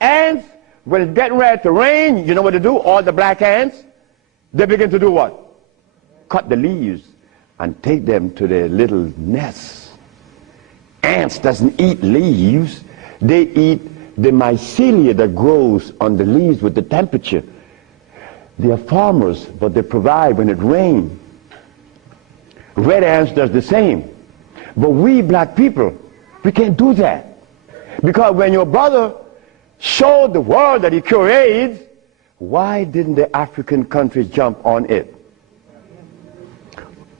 Ants, when it's getting ready to rain, you know what they do? All the black ants, they begin to do what? Cut the leaves and take them to their little nests. Ants doesn't eat leaves. They eat the mycelia that grows on the leaves with the temperature. They are farmers, but they provide when it rains. Red ants does the same. But we black people, we can't do that. Because when your brother showed the world that he cured AIDS, why didn't the African countries jump on it?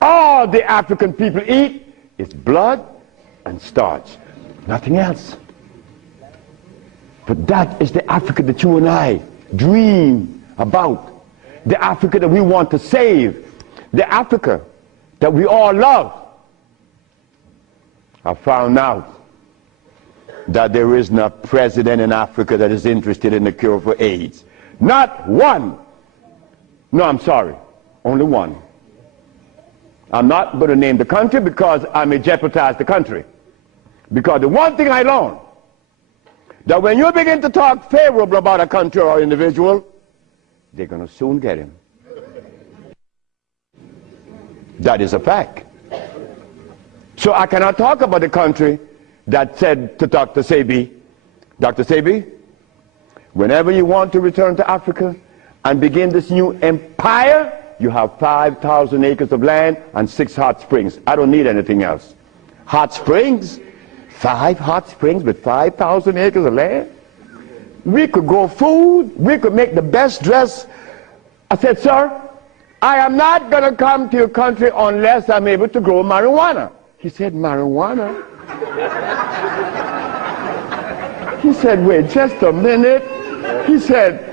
All the African people eat is blood and starch, nothing else. But that is the Africa that you and I dream about. The Africa that we want to save. The Africa that we all love. I found out that there isn't a president in Africa that is interested in the cure for AIDS. Not one. No, I'm sorry. Only one. I'm not going to name the country because I may jeopardize the country. Because the one thing I learned, that when you begin to talk favorable about a country or individual, they're going to soon get him. That is a fact. So I cannot talk about the country that said to Dr. Sebi, Dr. Sebi, whenever you want to return to Africa and begin this new empire, you have 5,000 acres of land and 6 hot springs. I don't need anything else. Hot springs? 5 hot springs with 5,000 acres of land? We could grow food. We could make the best dress. I said, sir, I am not going to come to your country unless I'm able to grow marijuana. He said, marijuana? He said, wait just a minute. He said,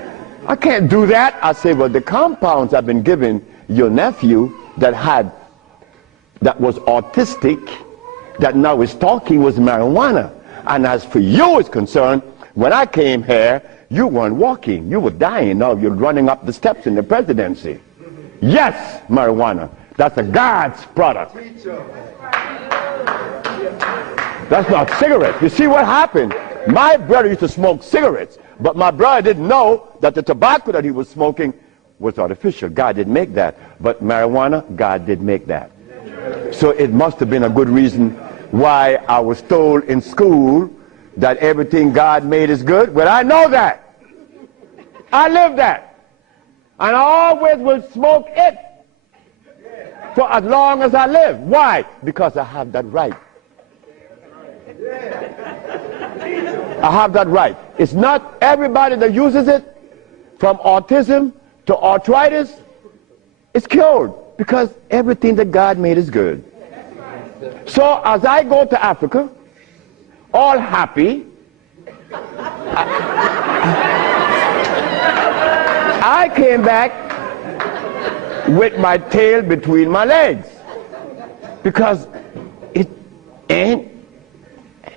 I can't do that. I said, well, the compounds I've been giving your nephew that was autistic, that now is talking, was marijuana. And as for you is concerned, when I came here, you weren't walking. You were dying. Now you're running up the steps in the presidency. Yes, marijuana. That's a God's product. That's not cigarettes. You see what happened? My brother used to smoke cigarettes, but my brother didn't know that the tobacco that he was smoking was artificial. God didn't make that. But marijuana, God did make that. So it must have been a good reason why I was told in school that everything God made is good. Well, I know that. I live that. And I always will smoke it for as long as I live. Why? Because I have that right. I have that right. It's not everybody that uses it, from autism to arthritis, is cured, because everything that God made is good. So as I go to Africa, all happy, I came back with my tail between my legs, because ain't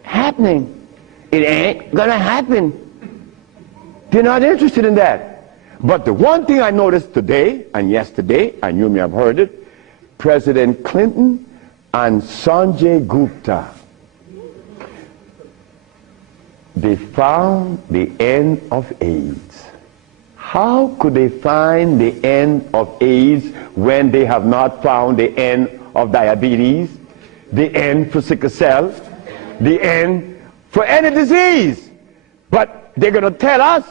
happening. It ain't gonna happen. They're not interested in that. But the one thing I noticed today and yesterday, and you may have heard it, President Clinton and Sanjay Gupta, they found the end of AIDS. How could they find the end of AIDS when they have not found the end of diabetes, the end for sickle cell, the end for any disease? But they're going to tell us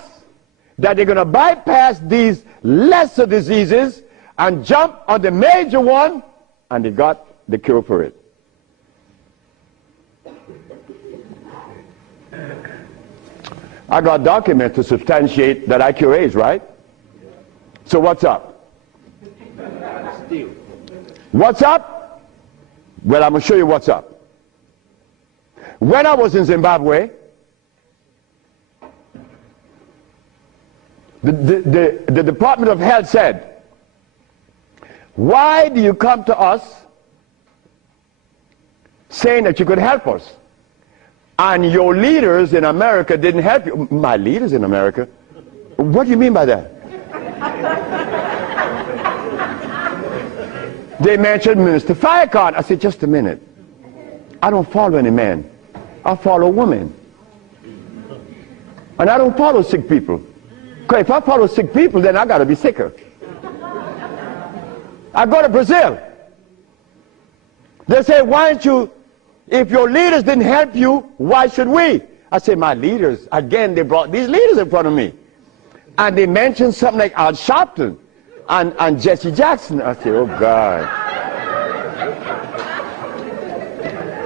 that they're going to bypass these lesser diseases and jump on the major one, and they got the cure for it. I got documents to substantiate that I cure AIDS, right? So what's up? What's up? Well, I'm going to show you what's up. When I was in Zimbabwe, the Department of Health said, why do you come to us saying that you could help us? And your leaders in America didn't help you. My leaders in America? What do you mean by that? They mentioned Minister Farrakhan. I said, just a minute. I don't follow any man. I follow women. And I don't follow sick people. Because if I follow sick people, then I got to be sicker. I go to Brazil. They say, why don't you, if your leaders didn't help you, why should we? I say, my leaders, again, they brought these leaders in front of me. And they mentioned something like Al Sharpton and Jesse Jackson. I say, oh God.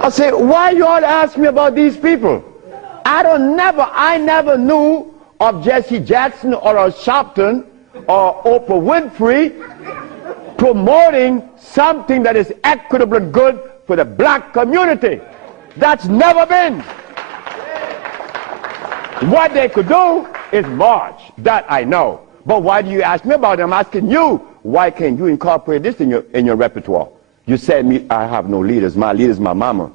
I say, why you all ask me about these people? I never knew of Jesse Jackson or Al Sharpton or Oprah Winfrey promoting something that is equitable and good for the black community. That's never been. What they could do is march. That I know. But why do you ask me about it? I'm asking you, why can't you incorporate this in your repertoire? You said me, I have no leaders. My leader is my mama.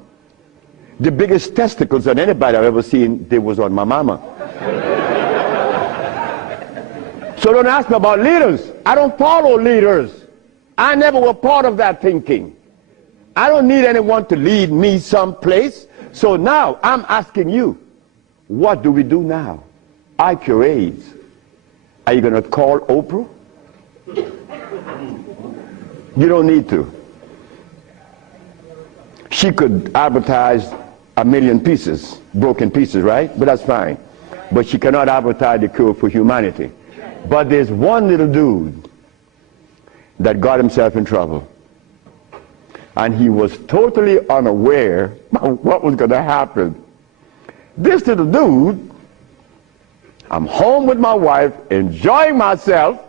The biggest testicles that anybody I've ever seen, they was on my mama. So don't ask me about leaders. I don't follow leaders. I never was part of that thinking. I don't need anyone to lead me someplace. So now I'm asking you, what do we do now? I cure AIDS. Are you going to call Oprah? You don't need to. She could advertise 1 million pieces, broken pieces, right? But that's fine. But she cannot advertise the cure for humanity. But there's one little dude that got himself in trouble. And he was totally unaware of what was going to happen. This little dude, I'm home with my wife, enjoying myself,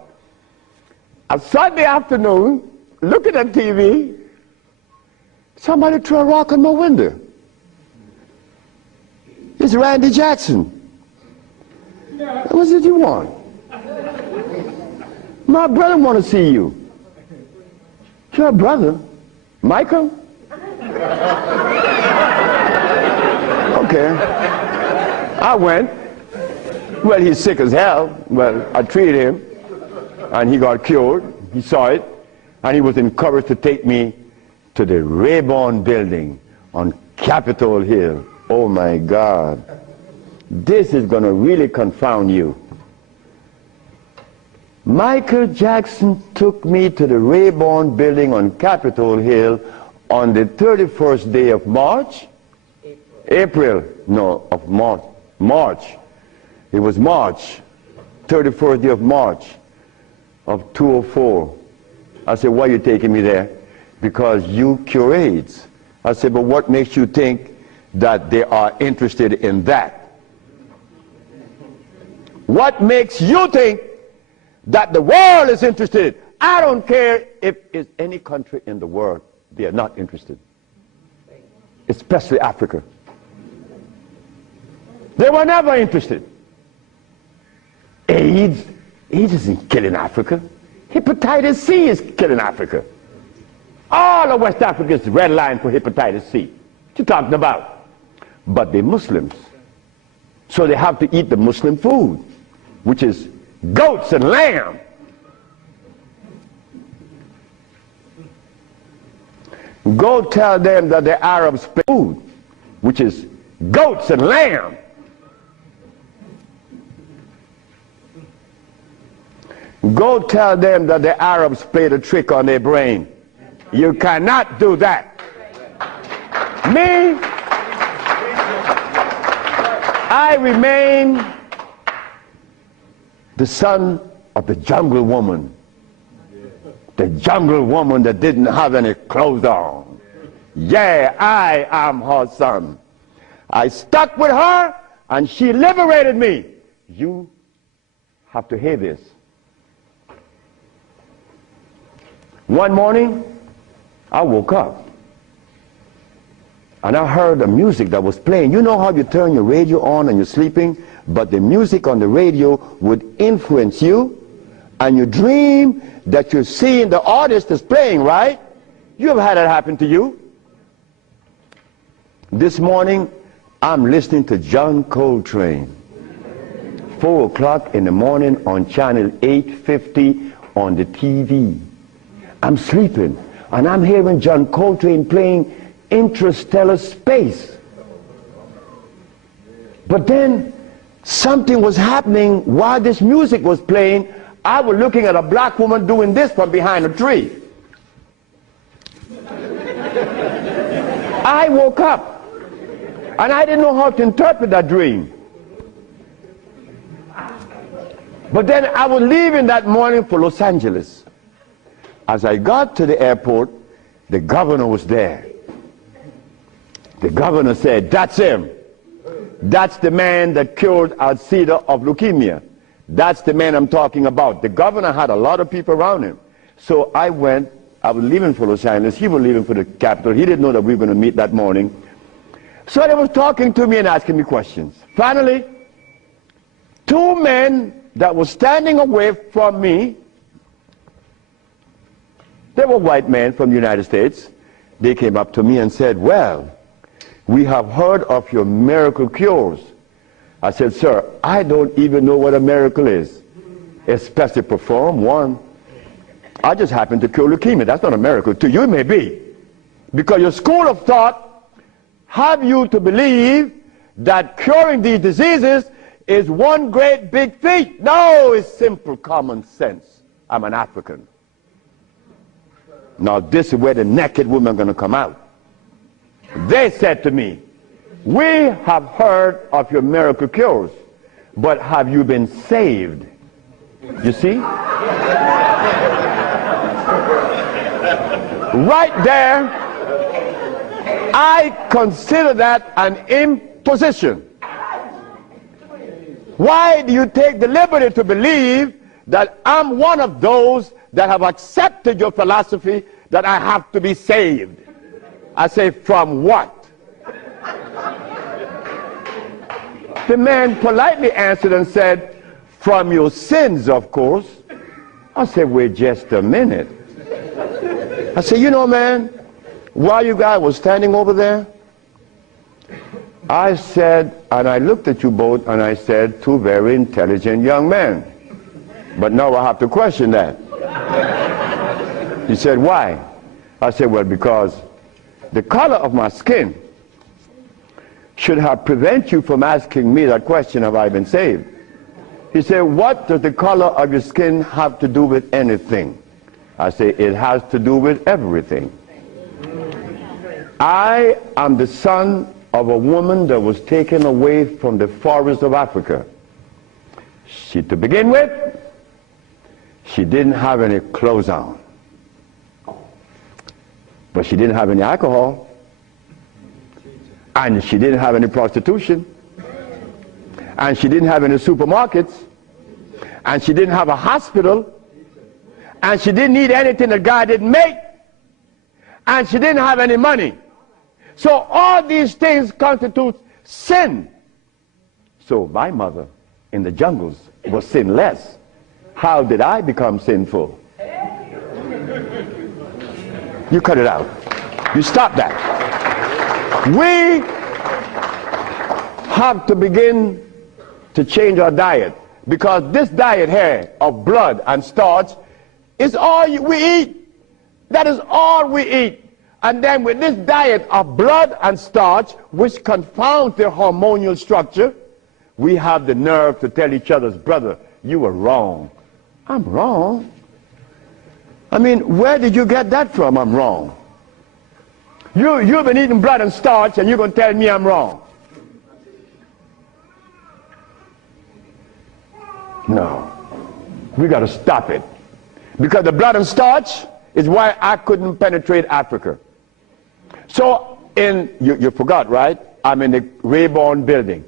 a Sunday afternoon, looking at TV, somebody threw a rock on my window. It's Randy Jackson. What was it you want? My brother want to see you. Your brother? Michael? Okay. I went. Well, he's sick as hell. Well, I treated him, and he got cured. He saw it, and he was encouraged to take me to the Rayburn building on Capitol Hill. Oh my God. This is going to really confound you. Michael Jackson took me to the Rayburn building on Capitol Hill on the 31st day of March? April. No, of March. March. It was March. 31st day of March of 2004. I said, why are you taking me there? Because you cure AIDS. I said, but what makes you think that they are interested in that? What makes you think that the world is interested? I don't care if it's any country in the world, they are not interested. Especially Africa. They were never interested. AIDS isn't killing Africa. Hepatitis C is killing Africa. All of West Africa is red line for hepatitis C. you talking about? But they're Muslims. So they have to eat the Muslim food, which is goats and lamb. Go tell them that the Arabs play food, which is goats and lamb. Go tell them that the Arabs played a trick on their brain. You cannot do that. Me, I remain the son of the jungle woman. The jungle woman that didn't have any clothes on. Yeah, I am her son. I stuck with her and she liberated me. You have to hear this. One morning, I woke up and I heard the music that was playing. You know how you turn your radio on and you're sleeping, but the music on the radio would influence you, and you dream that you're seeing the artist that's playing, right? You ever had that happen to you? This morning, I'm listening to John Coltrane. 4 o'clock in the morning on channel 850 on the TV. I'm sleeping, and I'm hearing John Coltrane playing Interstellar Space. But then something was happening while this music was playing. I was looking at a black woman doing this from behind a tree. I woke up, and I didn't know how to interpret that dream. But then I was leaving that morning for Los Angeles. As I got to the airport, the governor was there. The governor said, "That's him. That's the man that cured Alcida of leukemia. That's the man I'm talking about." The governor had a lot of people around him. So I went. I was leaving for Los Angeles. He was leaving for the capital. He didn't know that we were going to meet that morning. So they was talking to me and asking me questions. Finally, 2 men that were standing away from me, they were white men from the United States. They came up to me and said, "Well, we have heard of your miracle cures." I said, "Sir, I don't even know what a miracle is, especially perform one. I just happen to cure leukemia. That's not a miracle. To you it may be, because your school of thought have you to believe that curing these diseases is one great big feat. No, it's simple common sense. I'm an African. Now this is where the naked women are going to come out. They said to me, "We have heard of your miracle cures, but have you been saved?" You see? Right there, I consider that an imposition. Why do you take the liberty to believe that I'm one of those that have accepted your philosophy that I have to be saved? I say, from what? The man politely answered and said, "From your sins, of course." I said, "Wait just a minute." I said, "You know, man, while you guys were standing over there, I said," and I looked at you both, and I said, "Two very intelligent young men. But now I have to question that." He said, "Why?" I said, "Well, because the color of my skin should have prevented you from asking me that question, have I been saved?" He said, "What does the color of your skin have to do with anything?" I say, "It has to do with everything. I am the son of a woman that was taken away from the forest of Africa. To begin with, she didn't have any clothes on. But she didn't have any alcohol. And she didn't have any prostitution. And she didn't have any supermarkets. And she didn't have a hospital. And she didn't need anything that God didn't make. And she didn't have any money. So all these things constitute sin. So my mother in the jungles was sinless. How did I become sinful?" You cut it out. You stop that. We have to begin to change our diet, because this diet here of blood and starch is all we eat. That is all we eat. And then with this diet of blood and starch, which confounds the hormonal structure, we have the nerve to tell each other's brother, you were wrong. I'm wrong. I mean, where did you get that from? I'm wrong. You've been eating blood and starch, and you're going to tell me I'm wrong. No. We got to stop it. Because the blood and starch is why I couldn't penetrate Africa. So, you forgot, right? I'm in the Rayborn building.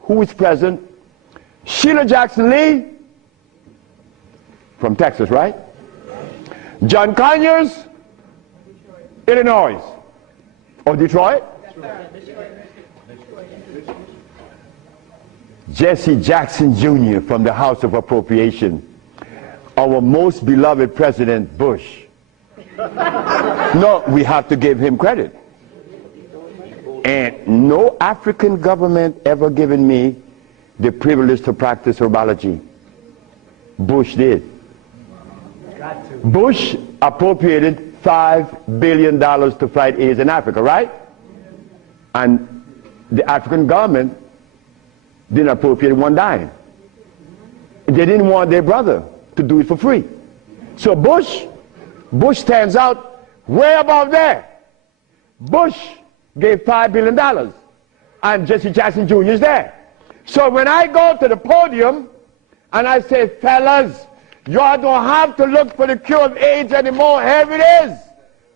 Who is present? Sheila Jackson Lee from Texas, right? John Conyers, Illinois. Or Detroit? Jesse Jackson Jr. from the House of Appropriation. Our most beloved President Bush. No, we have to give him credit. And no African government ever given me the privilege to practice herbology. Bush did. Bush appropriated $5 billion to fight AIDS in Africa, right? And the African government didn't appropriate one dime. They didn't want their brother to do it for free. So Bush stands out way above there. Bush gave $5 billion, and Jesse Jackson Jr. is there. So when I go to the podium and I say, fellas, y'all don't have to look for the cure of AIDS anymore. Here it is.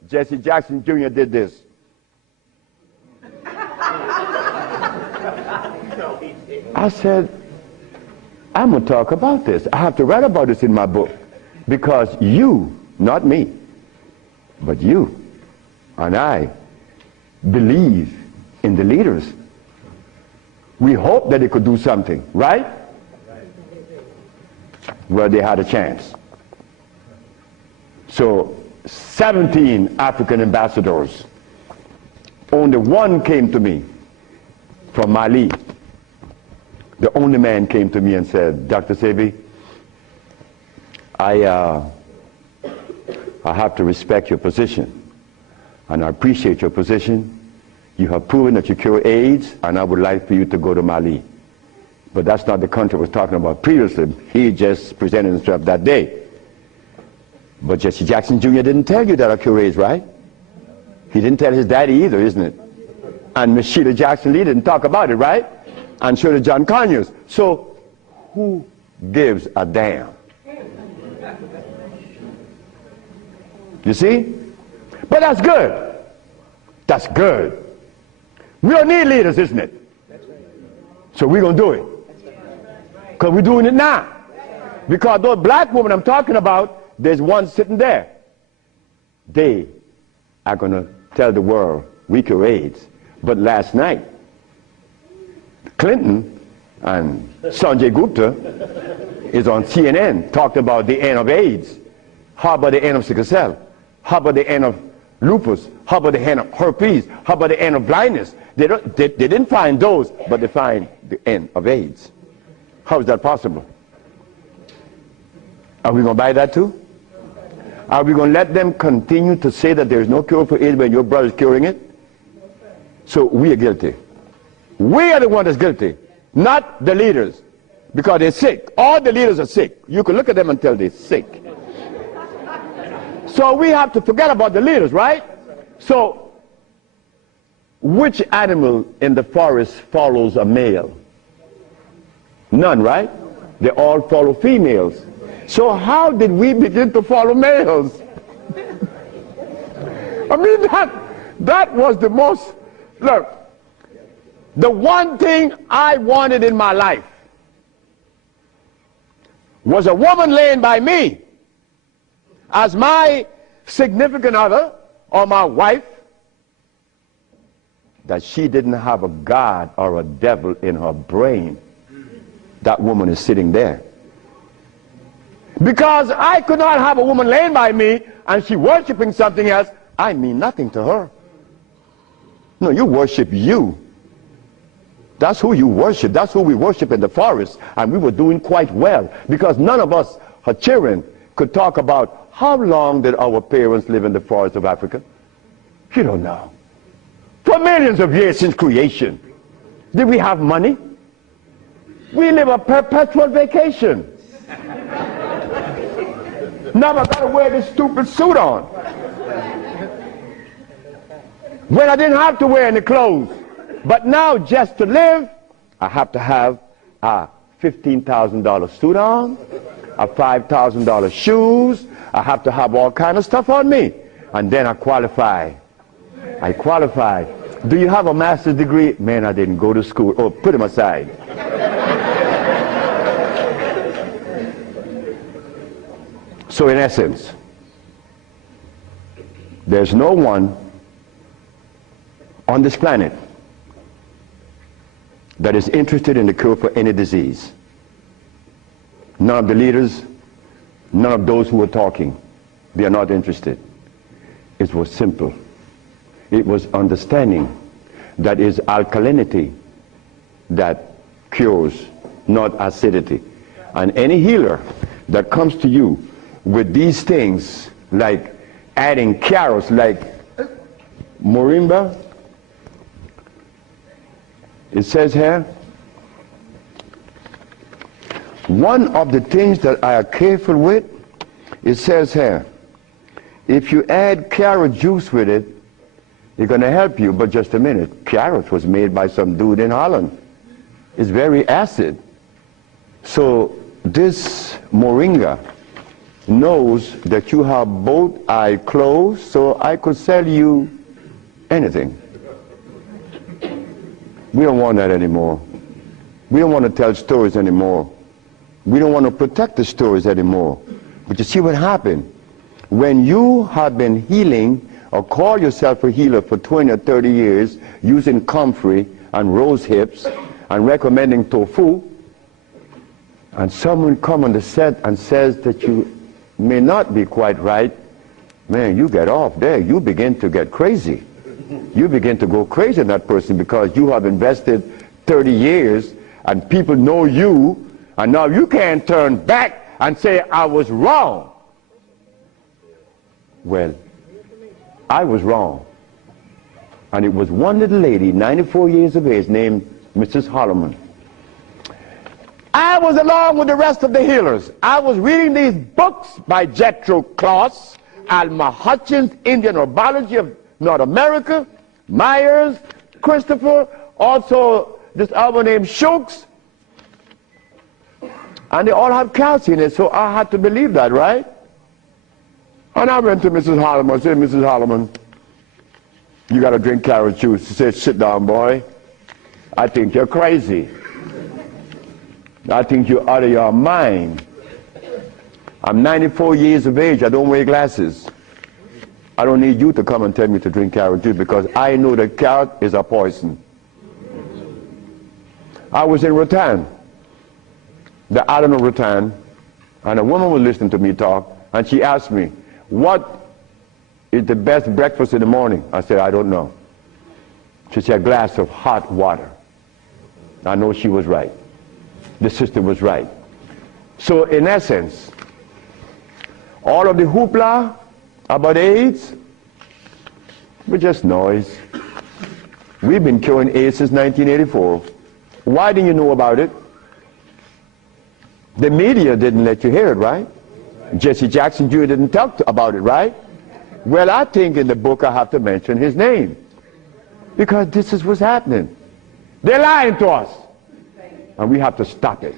Jesse Jackson Jr. did this. I said, I'm going to talk about this. I have to write about this in my book. Because you, not me, but you and I believe in the leaders. We hope that they could do something, right? Well, they had a chance. So 17 African ambassadors. Only one came to me from Mali. The only man came to me and said, Dr. Sebi, I have to respect your position, and I appreciate your position. You have proven that you cure AIDS, and I would like for you to go to Mali. But that's not the country I was talking about previously. He just presented himself that day. But Jesse Jackson Jr. didn't tell you that I cure AIDS, right? He didn't tell his daddy either, isn't it? And Miss Sheila Jackson Lee didn't talk about it, right? And so did John Conyers. So who gives a damn? You see? But that's good. That's good. We don't need leaders, isn't it? So we're going to do it. Because we're doing it now. Because those black women I'm talking about, there's one sitting there. They are going to tell the world we cure AIDS. But last night, Clinton and Sanjay Gupta is on CNN talking about the end of AIDS. How about the end of sickle cell? How about the end of lupus? How about the end of herpes? How about the end of blindness? They didn't find those, but they find the end of AIDS. How is that possible? Are we going to buy that too? Are we going to let them continue to say that there's no cure for AIDS when your brother's curing it? So we are guilty. We are the one that's guilty, not the leaders, because they're sick. All the leaders are sick. You can look at them and tell they're sick. So we have to forget about the leaders, right? So which animal in the forest follows a male? None, right? They all follow females. So how did we begin to follow males? I mean, that was the most, look, the one thing I wanted in my life was a woman laying by me as my significant other or my wife, that she didn't have a God or a devil in her brain. That woman is sitting there. Because I could not have a woman laying by me and she worshiping something else. I mean nothing to her. No, you worship you. That's who you worship. That's who we worship in the forest. And we were doing quite well because none of us, her children, could talk about how long did our parents live in the forest of Africa. You don't know. For millions of years since creation. Did we have money? We live a perpetual vacation. Now I gotta wear this stupid suit on. When I didn't have to wear any clothes. But now just to live, I have to have a $15,000 suit on, a $5,000 shoes. I have to have all kind of stuff on me. And then I qualify. I qualify. Do you have a master's degree? Man, I didn't go to school. Oh, put him aside. So in essence, there's no one on this planet that is interested in the cure for any disease. None of the leaders, none of those who are talking, they are not interested. It was simple. It was understanding that is alkalinity that cures, not acidity. And any healer that comes to you with these things, like adding carrots, like moringa, it says here, one of the things that I are careful with, it says here, if you add carrot juice with it, it's going to help you. But just a minute, carrot was made by some dude in Holland. It's very acid. So this moringa knows that you have both eyes closed, so I could sell you anything. We don't want that anymore. We don't want to tell stories anymore. We don't want to protect the stories anymore. But you see what happened? When you have been healing or call yourself a healer for 20 or 30 years using comfrey and rose hips and recommending tofu, and someone come on the set and says that you may not be quite right, man, you get off there. You begin to get crazy. You begin to go crazy on that person because you have invested 30 years and people know you, and now you can't turn back and say, I was wrong. Well, I was wrong. And it was one little lady, 94 years of age, named Mrs. Holloman. I was along with the rest of the healers. I was reading these books by Jethro Kloss, Alma Hutchins, Indian Herbology of North America, Myers, Christopher, also this other named Shooks. And they all have calcium in it, so I had to believe that, right? And I went to Mrs. Holloman. I said, Mrs. Holloman, you got to drink carrot juice. She said, sit down, boy. I think you're crazy. I think you're out of your mind. I'm 94 years of age. I don't wear glasses. I don't need you to come and tell me to drink carrot juice because I know that carrot is a poison. I was in Rattan, the island of Rattan, and a woman was listening to me talk, and she asked me, what is the best breakfast in the morning? I said, I don't know. She said, a glass of hot water. I know she was right. The sister was right. So in essence, all of the hoopla about AIDS was just noise. We've been curing AIDS since 1984. Why didn't you know about it? The media didn't let you hear it, right? Jesse Jackson Jr. didn't talk about it, right? Well, I think in the book I have to mention his name because this is what's happening. They're lying to us. And we have to stop it.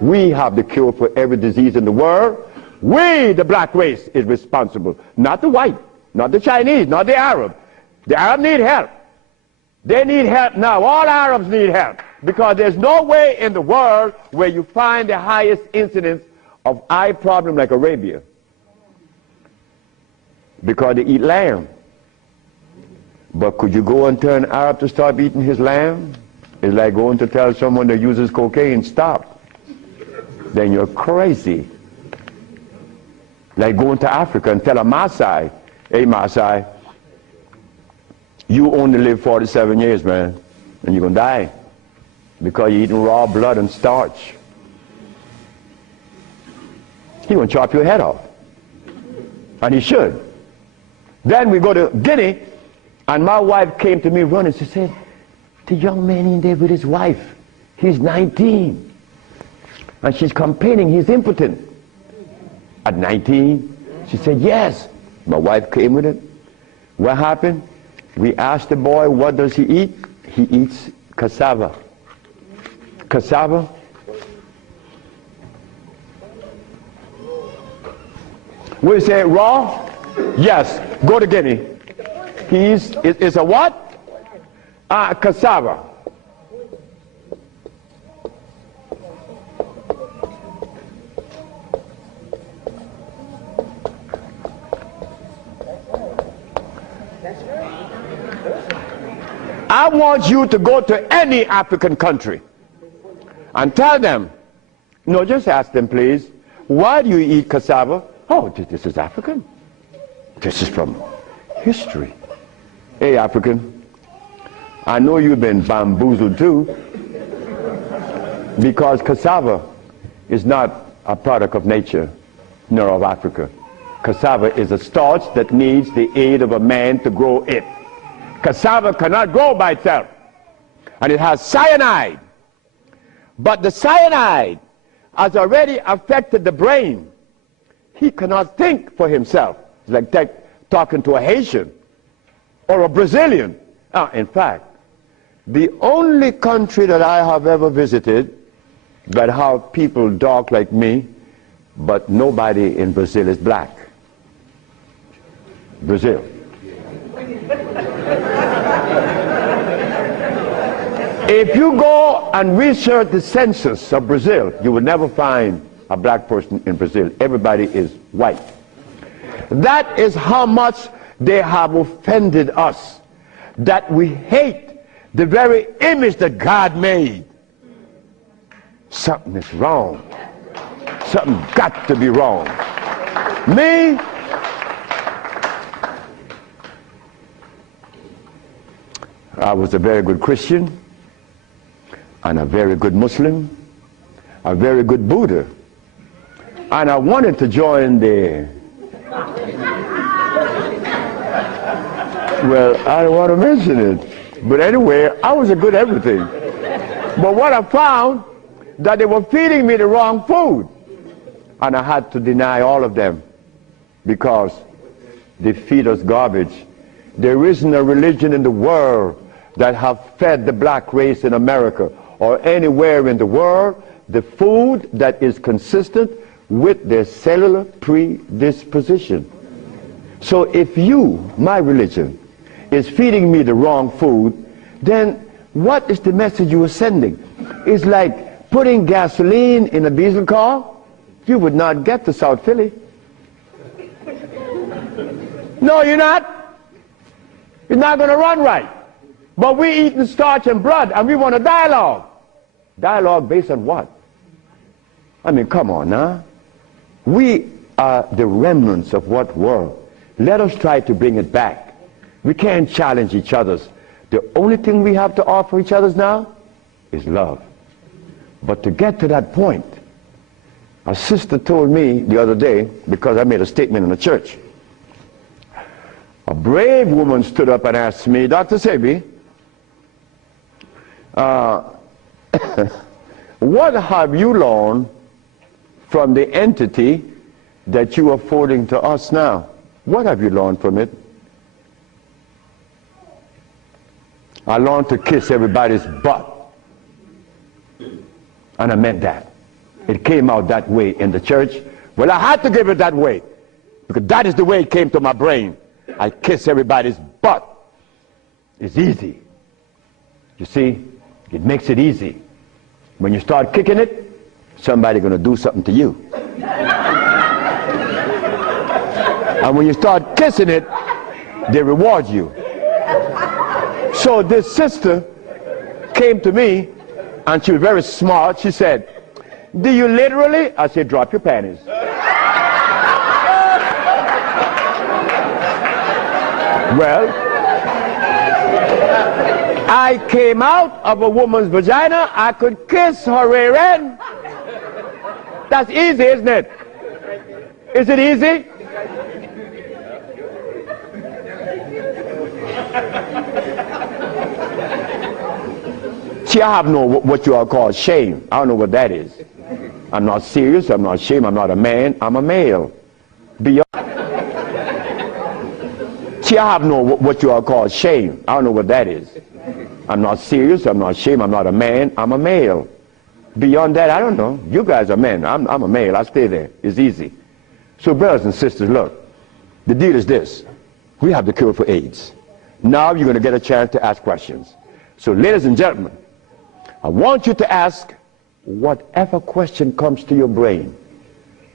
We have the cure for every disease in the world. We, the black race, is responsible. Not the white, not the Chinese, not the Arab. The Arab need help. They need help now. All Arabs need help. Because there's no way in the world where you find the highest incidence of eye problem like Arabia. Because they eat lamb. But could you go and tell an Arab to stop eating his lamb? It's like going to tell someone that uses cocaine, stop. Then you're crazy. Like going to Africa and tell a Maasai, hey Maasai, You only live 47 years, man, and you're going to die because you're eating raw blood and starch. He's going to chop your head off. And he should. Then we go to Guinea, and my wife came to me running. She said, the young man in there with his wife, he's 19. And she's complaining he's impotent. At 19, she said, yes. My wife came with it. What happened? We asked the boy, what does he eat? He eats cassava. Cassava. We say raw? Yes. Go to Guinea. It's a what? Cassava. I want you to go to any African country and tell them, no, just ask them, please, why do you eat cassava? Oh, this is African. This is from history. Hey, African, I know you've been bamboozled too, because cassava is not a product of nature, nor of Africa. Cassava is a starch that needs the aid of a man to grow it. Cassava cannot grow by itself, and it has cyanide. But the cyanide has already affected the brain. He cannot think for himself. It's like talking to a Haitian or a Brazilian. In fact, the only country that I have ever visited that have people dark like me, but nobody in Brazil is black. Brazil. If you go and research the census of Brazil, you will never find a black person in Brazil. Everybody is white. That is how much they have offended us, that we hate the very image that God made. Something is wrong. Something got to be wrong. Me, I was a very good Christian, and a very good Muslim, a very good Buddha. And I wanted to join the, well, I don't want to mention it, but anyway, I was a good everything. But what I found, that they were feeding me the wrong food, and I had to deny all of them because they feed us garbage. There isn't a religion in the world that have fed the black race in America or anywhere in the world the food that is consistent with their cellular predisposition. So if you, my religion, is feeding me the wrong food, then what is the message you are sending? It's like putting gasoline in a diesel car. You would not get to South Philly. No, you're not. It's not going to run right. But we eating starch and blood, and we want a dialogue. Dialogue based on what? I mean, come on now. We are the remnants of what world? Let us try to bring it back. We can't challenge each other's. The only thing we have to offer each other's now is love. But to get to that point, a sister told me the other day, because I made a statement in the church, a brave woman stood up and asked me, Dr. Sebi, what have you learned from the entity that you are forwarding to us now? What have you learned from it? I learned to kiss everybody's butt. And I meant that. It came out that way in the church. Well, I had to give it that way, because that is the way it came to my brain. I kiss everybody's butt. It's easy. You see, it makes it easy. When you start kicking it, somebody's going to do something to you. And when you start kissing it, they reward you. So this sister came to me, and she was very smart. She said, do you literally? I said, drop your panties. Well, I came out of a woman's vagina, I could kiss her rear end. That's easy, isn't it? Is it easy? See, I have no what you all call shame. I don't know what that is. I'm not serious, I'm not ashamed, I'm not a man, I'm a male. Beyond. See, I have no what you all call shame. I don't know what that is. I'm not serious, I'm not ashamed, I'm not a man, I'm a male. Beyond that, I don't know. You guys are men, I'm a male, I stay there. It's easy. So brothers and sisters, look, the deal is this. We have the cure for AIDS. Now you're going to get a chance to ask questions. So ladies and gentlemen, I want you to ask whatever question comes to your brain.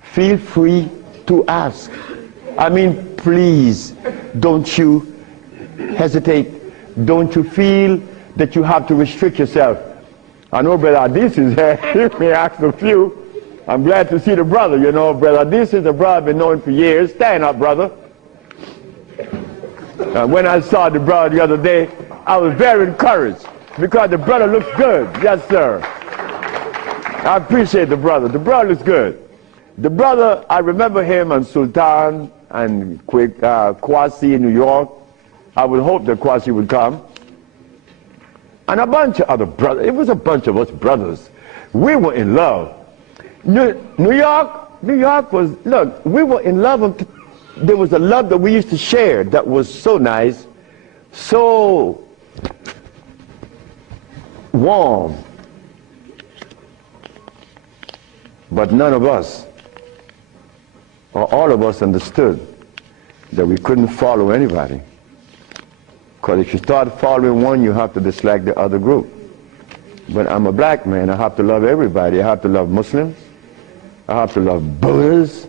Feel free to ask. I mean, please, don't you hesitate. Don't you feel that you have to restrict yourself. I know Brother Adis is here. He may ask a few. I'm glad to see the brother. You know, Brother Adis is a brother I've been knowing for years. Stand up, brother. When I saw the brother the other day, I was very encouraged because the brother looks good. Yes, sir. I appreciate the brother. The brother looks good. The brother, I remember him on Sultan and Kwasi in New York. I would hope that Kwasi would come. And a bunch of other brothers. It was a bunch of us brothers. We were in love. New York was, look, we were in love. There was a love that we used to share that was so nice, so warm. But none of us, or all of us, understood that we couldn't follow anybody. Because if you start following one, you have to dislike the other group. But I'm a black man, I have to love everybody. I have to love Muslims, I have to love Buddhists,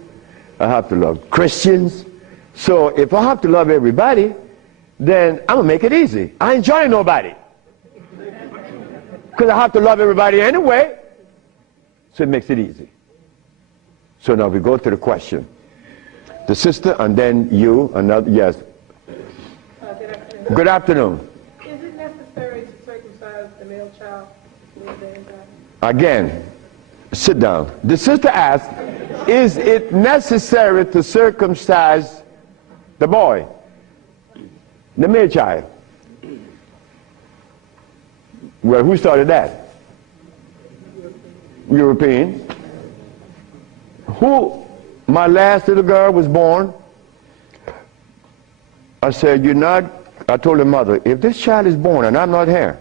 I have to love Christians. So if I have to love everybody, then I'm going to make it easy. I ain't joining nobody. Because I have to love everybody anyway. So it makes it easy. So now we go to the question. The sister and then you, another, yes. Good afternoon. Is it necessary to circumcise the male child? Again, sit down. The sister asked, is it necessary to circumcise the boy, the male child? Well, who started that? European. Who? My last little girl was born. I said, you're not, I told her mother, if this child is born and I'm not here,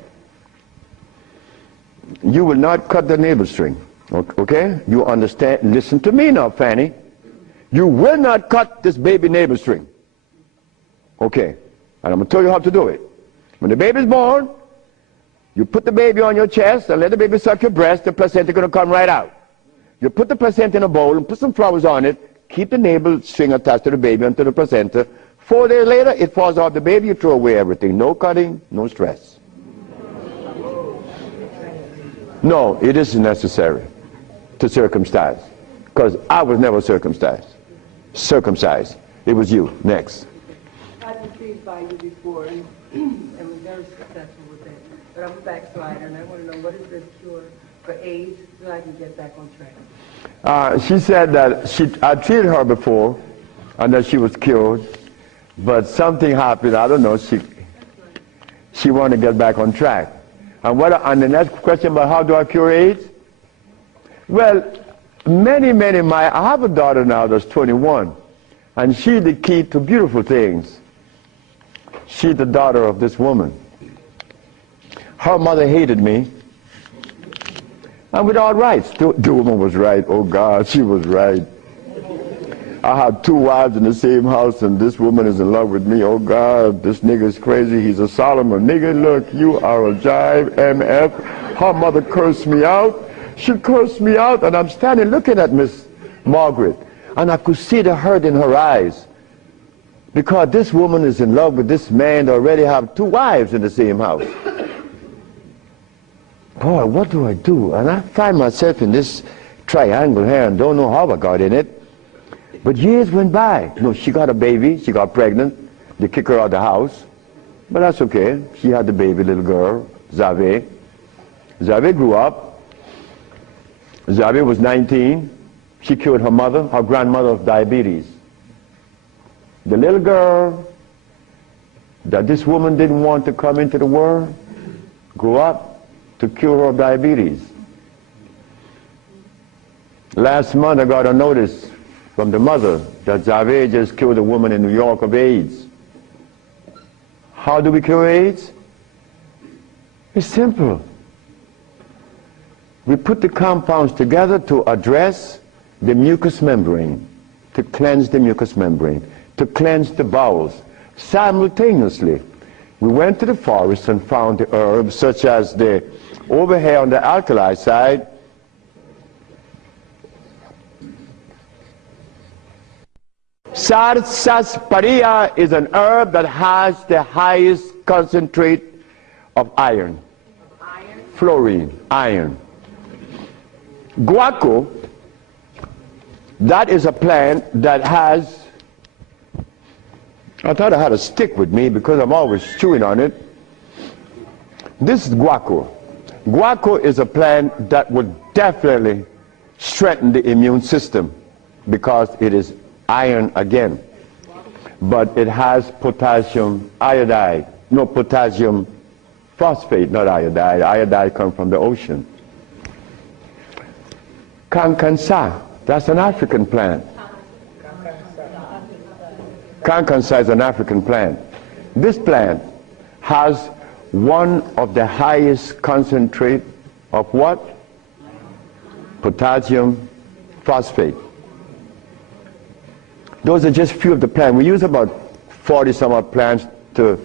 you will not cut the navel string. Okay? You understand? Listen to me now, Fanny. You will not cut this baby navel string. Okay. And I'm going to tell you how to do it. When the baby's born, you put the baby on your chest and let the baby suck your breast. The placenta is going to come right out. You put the placenta in a bowl and put some flowers on it. Keep the navel string attached to the baby until the placenta. 4 days later, it falls off the baby. You throw away everything. No cutting, no stress. No, it isn't necessary to circumcise, because I was never circumcised. It was you. Next. I was intrigued by you before and was very successful with it. But I'm a backslider and I want to know, what is the cure for AIDS so I can get back on track? She said that I treated her before and that she was cured, but something happened. I don't know. She wanted to get back on track. And the next question about how do I cure AIDS? Well, I have a daughter now that's 21, and she's the key to beautiful things. She's the daughter of this woman. Her mother hated me, and with all rights. The woman was right. Oh God, she was right. I have 2 wives in the same house, and this woman is in love with me. Oh God, this nigga is crazy. He's a Solomon. Nigga, look, you are a jive, MF. Her mother cursed me out. She cursed me out, and I'm standing looking at Miss Margaret, and I could see the hurt in her eyes, because this woman is in love with this man that already have 2 wives in the same house. Boy, what do I do? And I find myself in this triangle here and don't know how I got in it. But years went by. No, she got a baby, she got pregnant, they kick her out of the house. But that's okay. She had the baby little girl, Zave. Zave grew up. Zave was 19. She cured her mother, her grandmother, of diabetes. The little girl that this woman didn't want to come into the world grew up to cure her of diabetes. Last month I got a notice from the mother that Zave just cured a woman in New York of AIDS. How do we cure AIDS? It's simple. We put the compounds together to address the mucous membrane, to cleanse the mucous membrane, to cleanse the bowels. Simultaneously, we went to the forest and found the herbs such as the, over here on the alkali side, sarsaparilla is an herb that has the highest concentrate of iron. Fluorine, iron. Guaco, that is a plant that has, I thought I had a stick with me because I'm always chewing on it. This is guaco. Guaco is a plant that would definitely strengthen the immune system because it is iron again. But it has potassium iodide, no, potassium phosphate, not iodide. Iodide comes from the ocean. Kankansa, that's an African plant. Kankansa is an African plant. This plant has one of the highest concentrate of what? Potassium phosphate. Those are just few of the plants. We use about 40 some odd plants to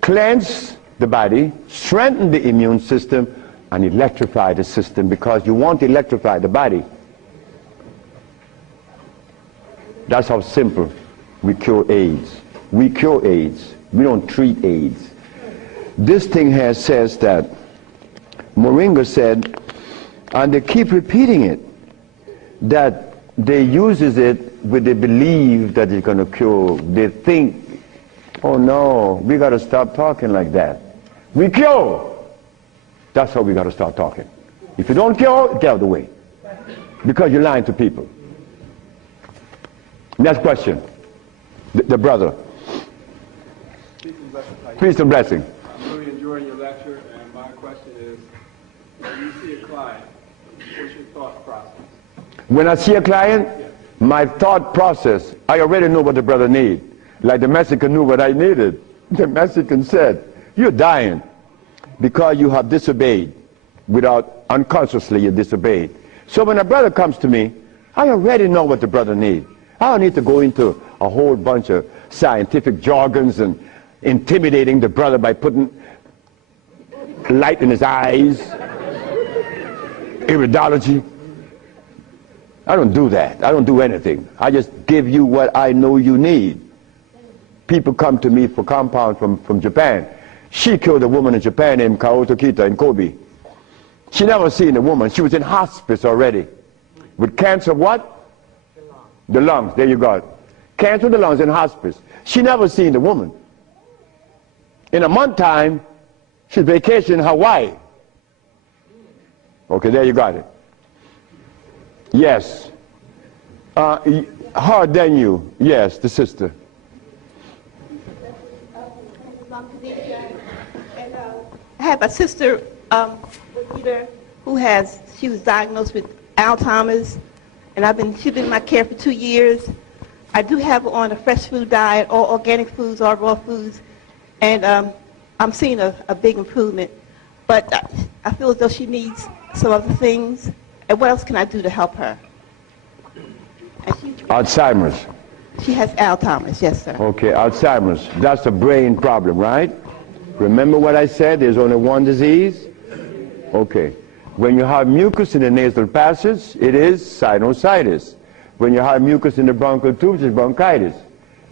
cleanse the body, strengthen the immune system, and electrify the system, because you want to electrify the body. That's how simple we cure AIDS. We cure AIDS. We don't treat AIDS. This thing here says that Moringa said, and they keep repeating it, that they uses it with the belief that it's going to cure. They think, oh no, we got to stop talking like that. We cure. That's how we got to start talking. If you don't cure, get out of the way. Because you're lying to people. Next question. The brother. Peace and blessing. I'm really enjoying your lecture, and my question is, when you see a client, what's your thought process? When I see a client, my thought process, I already know what the brother needs. Like the Mexican knew what I needed. The Mexican said, you're dying because you have disobeyed. Without, unconsciously you disobeyed. So when a brother comes to me, I already know what the brother needs. I don't need to go into a whole bunch of scientific jargons and intimidating the brother by putting light in his eyes, iridology. I don't do that. I don't do anything. I just give you what I know you need. People come to me for compound from Japan. She killed a woman in Japan named Kaoto Kita in Kobe. She never seen a woman. She was in hospice already. With cancer what? The lungs. There you go. Cancer of the lungs in hospice. She never seen a woman. In a month time, she's vacationing in Hawaii. Okay, there you got it. Yes. Her than you. Yes, the sister. I have a sister who she was diagnosed with Alzheimer's, and she's been in my care for 2 years. I do have her on a fresh food diet, all organic foods, all raw foods, and I'm seeing a big improvement. But I feel as though she needs some other things. And what else can I do to help her? Alzheimer's. She has Alzheimer's, yes, sir. Okay, Alzheimer's. That's a brain problem, right? Remember what I said? There's only one disease? Okay. When you have mucus in the nasal passage, it is sinusitis. When you have mucus in the bronchial tubes, it's bronchitis.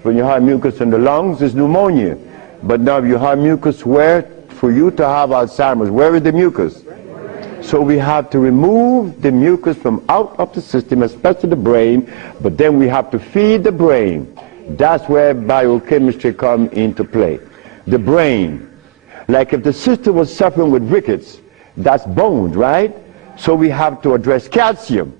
When you have mucus in the lungs, it's pneumonia. But now you have mucus where? For you to have Alzheimer's, where is the mucus? So we have to remove the mucus from out of the system, especially the brain, but then we have to feed the brain. That's where biochemistry comes into play. the brain. Like if the sister was suffering with rickets, that's bone, right? So we have to address calcium.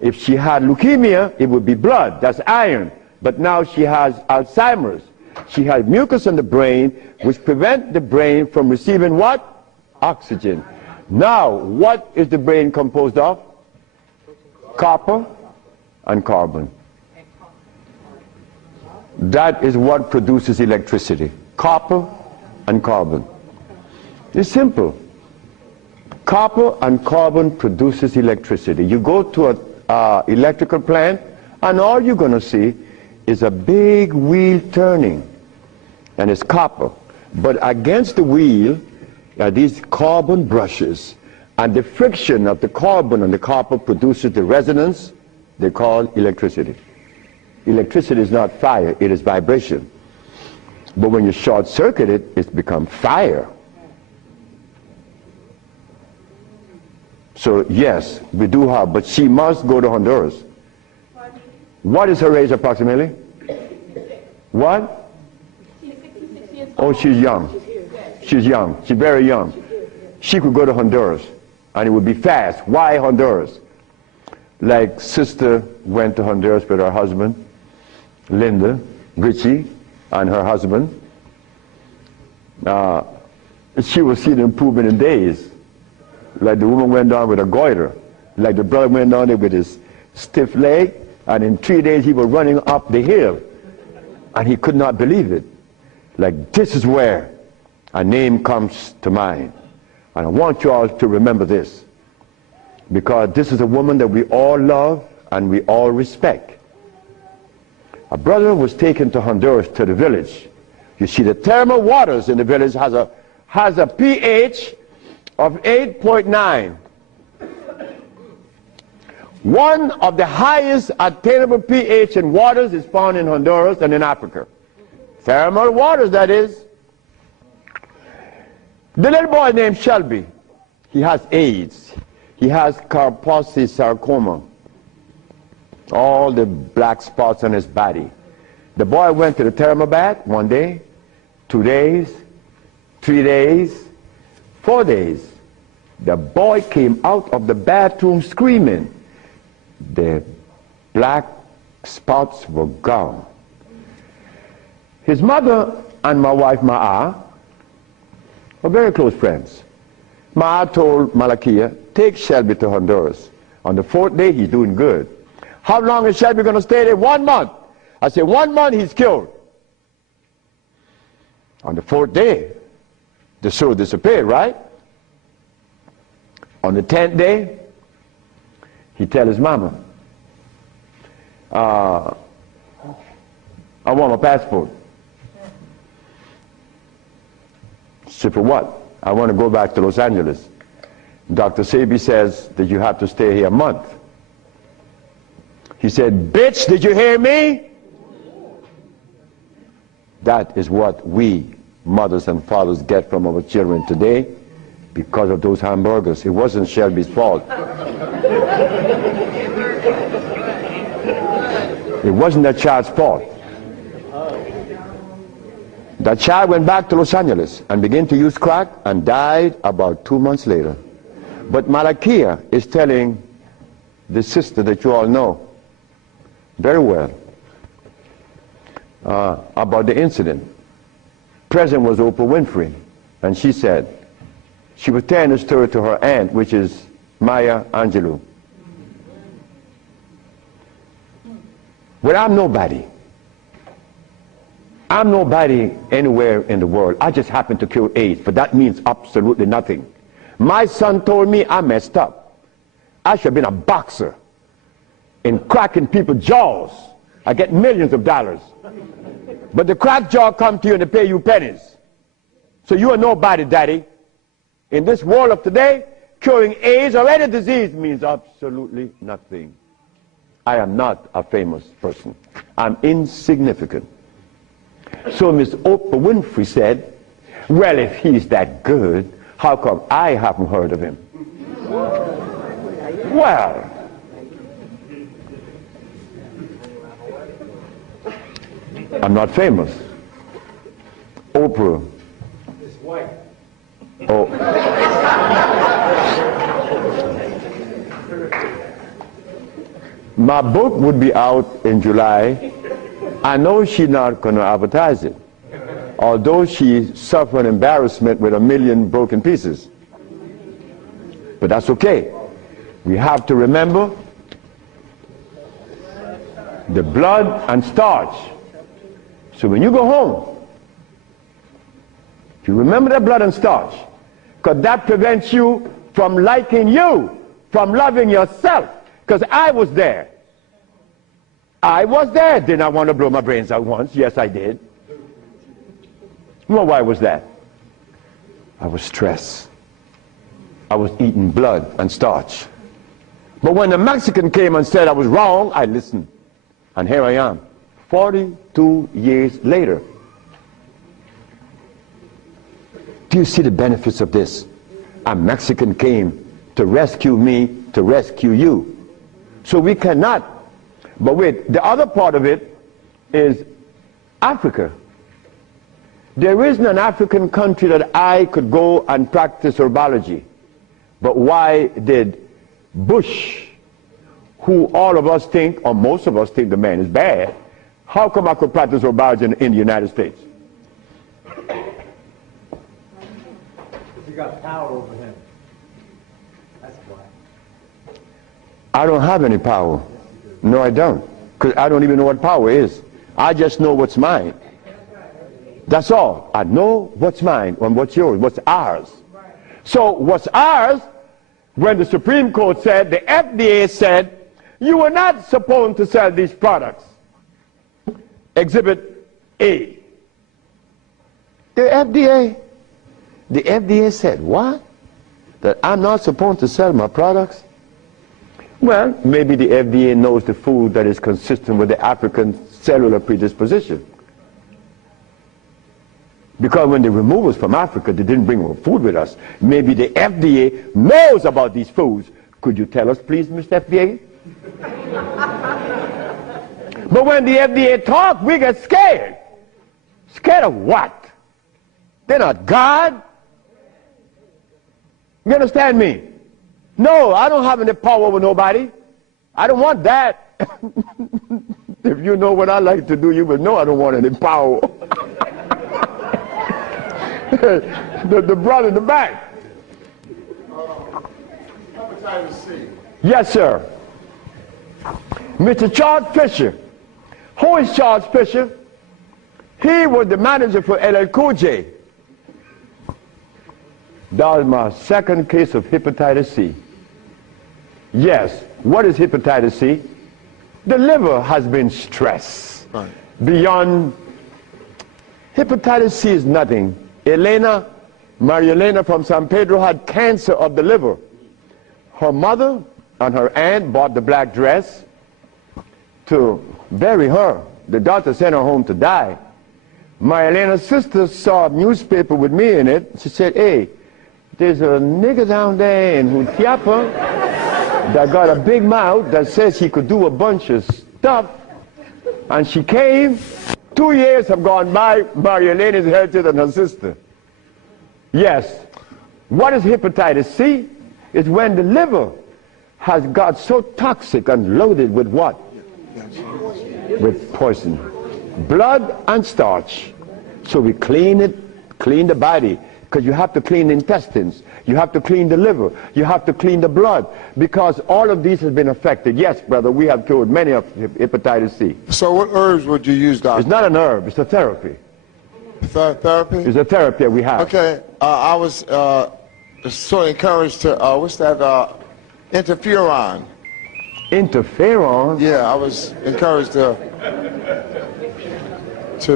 If she had leukemia, it would be blood, that's iron. But now she has Alzheimer's. She has mucus in the brain, which prevents the brain from receiving what? Oxygen. Now, what is the brain composed of? Copper and carbon. That is what produces electricity. Copper and carbon. It's simple. Copper and carbon produces electricity. You go to an electrical plant, and all you're going to see is a big wheel turning, and it's copper. But against the wheel are these carbon brushes, and the friction of the carbon and the copper produces the resonance they call electricity. Electricity is not fire, it is vibration. But when you short circuit it, it's become fire. So yes, we do have, but she must go to Honduras. What is her age approximately? What? Oh, she's young. She's young. She's very young. She could go to Honduras, and it would be fast. Why Honduras? Like sister went to Honduras with her husband, Linda, Richie, and her husband. She will see the improvement in days. Like the woman went down with a goiter. Like the brother went down there with his stiff leg, and in 3 days he was running up the hill. And he could not believe it. Like, this is where a name comes to mind. And I want you all to remember this, because this is a woman that we all love and we all respect. A brother was taken to Honduras, to the village. You see, the thermal waters in the village has a pH of 8.9. One of the highest attainable pH in waters is found in Honduras and in Africa. Thermal waters, that is. The little boy named Shelby, he has AIDS. He has Kaposi sarcoma. All the black spots on his body. The boy went to the thermal bath 1 day, 2 days, 3 days, 4 days. The boy came out of the bathroom screaming. The black spots were gone. His mother and my wife Ma'a were very close friends. Ma'a told Malakia, take Shelby to Honduras. On the 4th day, he's doing good. How long is Shelby going to stay there? 1 month. I said, 1 month, he's cured. On the 4th day, the sore disappeared, right? On the 10th day, he tell his mama, I want my passport. She said, for what? I want to go back to Los Angeles. Dr. Sebi says that you have to stay here a month. He said, bitch, did you hear me? That is what we, mothers and fathers, get from our children today because of those hamburgers. It wasn't Shelby's fault. It wasn't that child's fault. That child went back to Los Angeles and began to use crack and died about 2 months later. But Malakia is telling the sister that you all know very well about the incident. Present was Oprah Winfrey, and she said, she was telling the story to her aunt, which is Maya Angelou. Well, I'm nobody. I'm nobody anywhere in the world. I just happen to cure AIDS, but that means absolutely nothing. My son told me I messed up. I should have been a boxer in cracking people's jaws. I get millions of dollars. But the crack jaw come to you and they pay you pennies. So you are nobody, daddy. In this world of today, curing AIDS or any disease means absolutely nothing. I am not a famous person. I'm insignificant. So Miss Oprah Winfrey said, well, if he's that good, how come I haven't heard of him? Well, I'm not famous. Oprah Oprah. It's white. Oh. My book would be out in July. I know she's not going to advertise it, although she suffered embarrassment with 1 million broken pieces. But that's okay. We have to remember the blood and starch. So when you go home, you remember the blood and starch, because that prevents you from liking you, from loving yourself. Because I was there. I was there. Did I want to blow my brains out once? Yes, I did. Well, why was that? I was stressed. I was eating blood and starch. But when the Mexican came and said I was wrong, I listened. And here I am, 42 years later. Do you see the benefits of this? A Mexican came to rescue me, to rescue you. So we cannot. But wait, the other part of it is Africa. There isn't an African country that I could go and practice herbology. But why did Bush, who all of us think, or most of us think the man is bad, how come I could practice herbology in the United States? You got power over him. That's why. I don't have any power. No, I don't. Because I don't even know what power is. I just know what's mine. That's all. I know what's mine and what's yours, what's ours. So what's ours, when the Supreme Court said, the FDA said, you are not supposed to sell these products. Exhibit A. The FDA said, what? That I'm not supposed to sell my products? Well, maybe the FDA knows the food that is consistent with the African cellular predisposition. Because when they removed us from Africa, they didn't bring our food with us. Maybe the FDA knows about these foods. Could you tell us, please, Mr. FDA? But when the FDA talks, we get scared. Scared of what? They're not God. You understand me? No, I don't have any power over nobody. I don't want that. If you know what I like to do, you will know I don't want any power. the brother in the back. Hepatitis C. Yes, sir. Mr. Charles Fisher. Who is Charles Fisher? He was the manager for LL Cool J. That was my second case of hepatitis C. Yes. What is hepatitis C? The liver has been stressed. Right. Beyond. Hepatitis C is nothing. Maria Elena from San Pedro had cancer of the liver. Her mother and her aunt bought the black dress to bury her. The doctor sent her home to die. Maria Elena's sister saw a newspaper with me in it. She said, hey, there's a nigger down there in Jutiapa that got a big mouth that says he could do a bunch of stuff. And she came. 2 years have gone by. Maria Elena is healthier than her sister. Yes. What is hepatitis C? It's when the liver has got so toxic and loaded with what? With poison. Blood and starch. So we clean it, clean the body. Because you have to clean the intestines. You have to clean the liver. You have to clean the blood. Because all of these have been affected. Yes, brother, we have cured many of hepatitis C. So what herbs would you use, doctor? It's not an herb. It's a therapy. Therapy? It's a therapy that we have. Okay. I was so encouraged to, what's that, interferon. Interferon? Yeah, I was encouraged to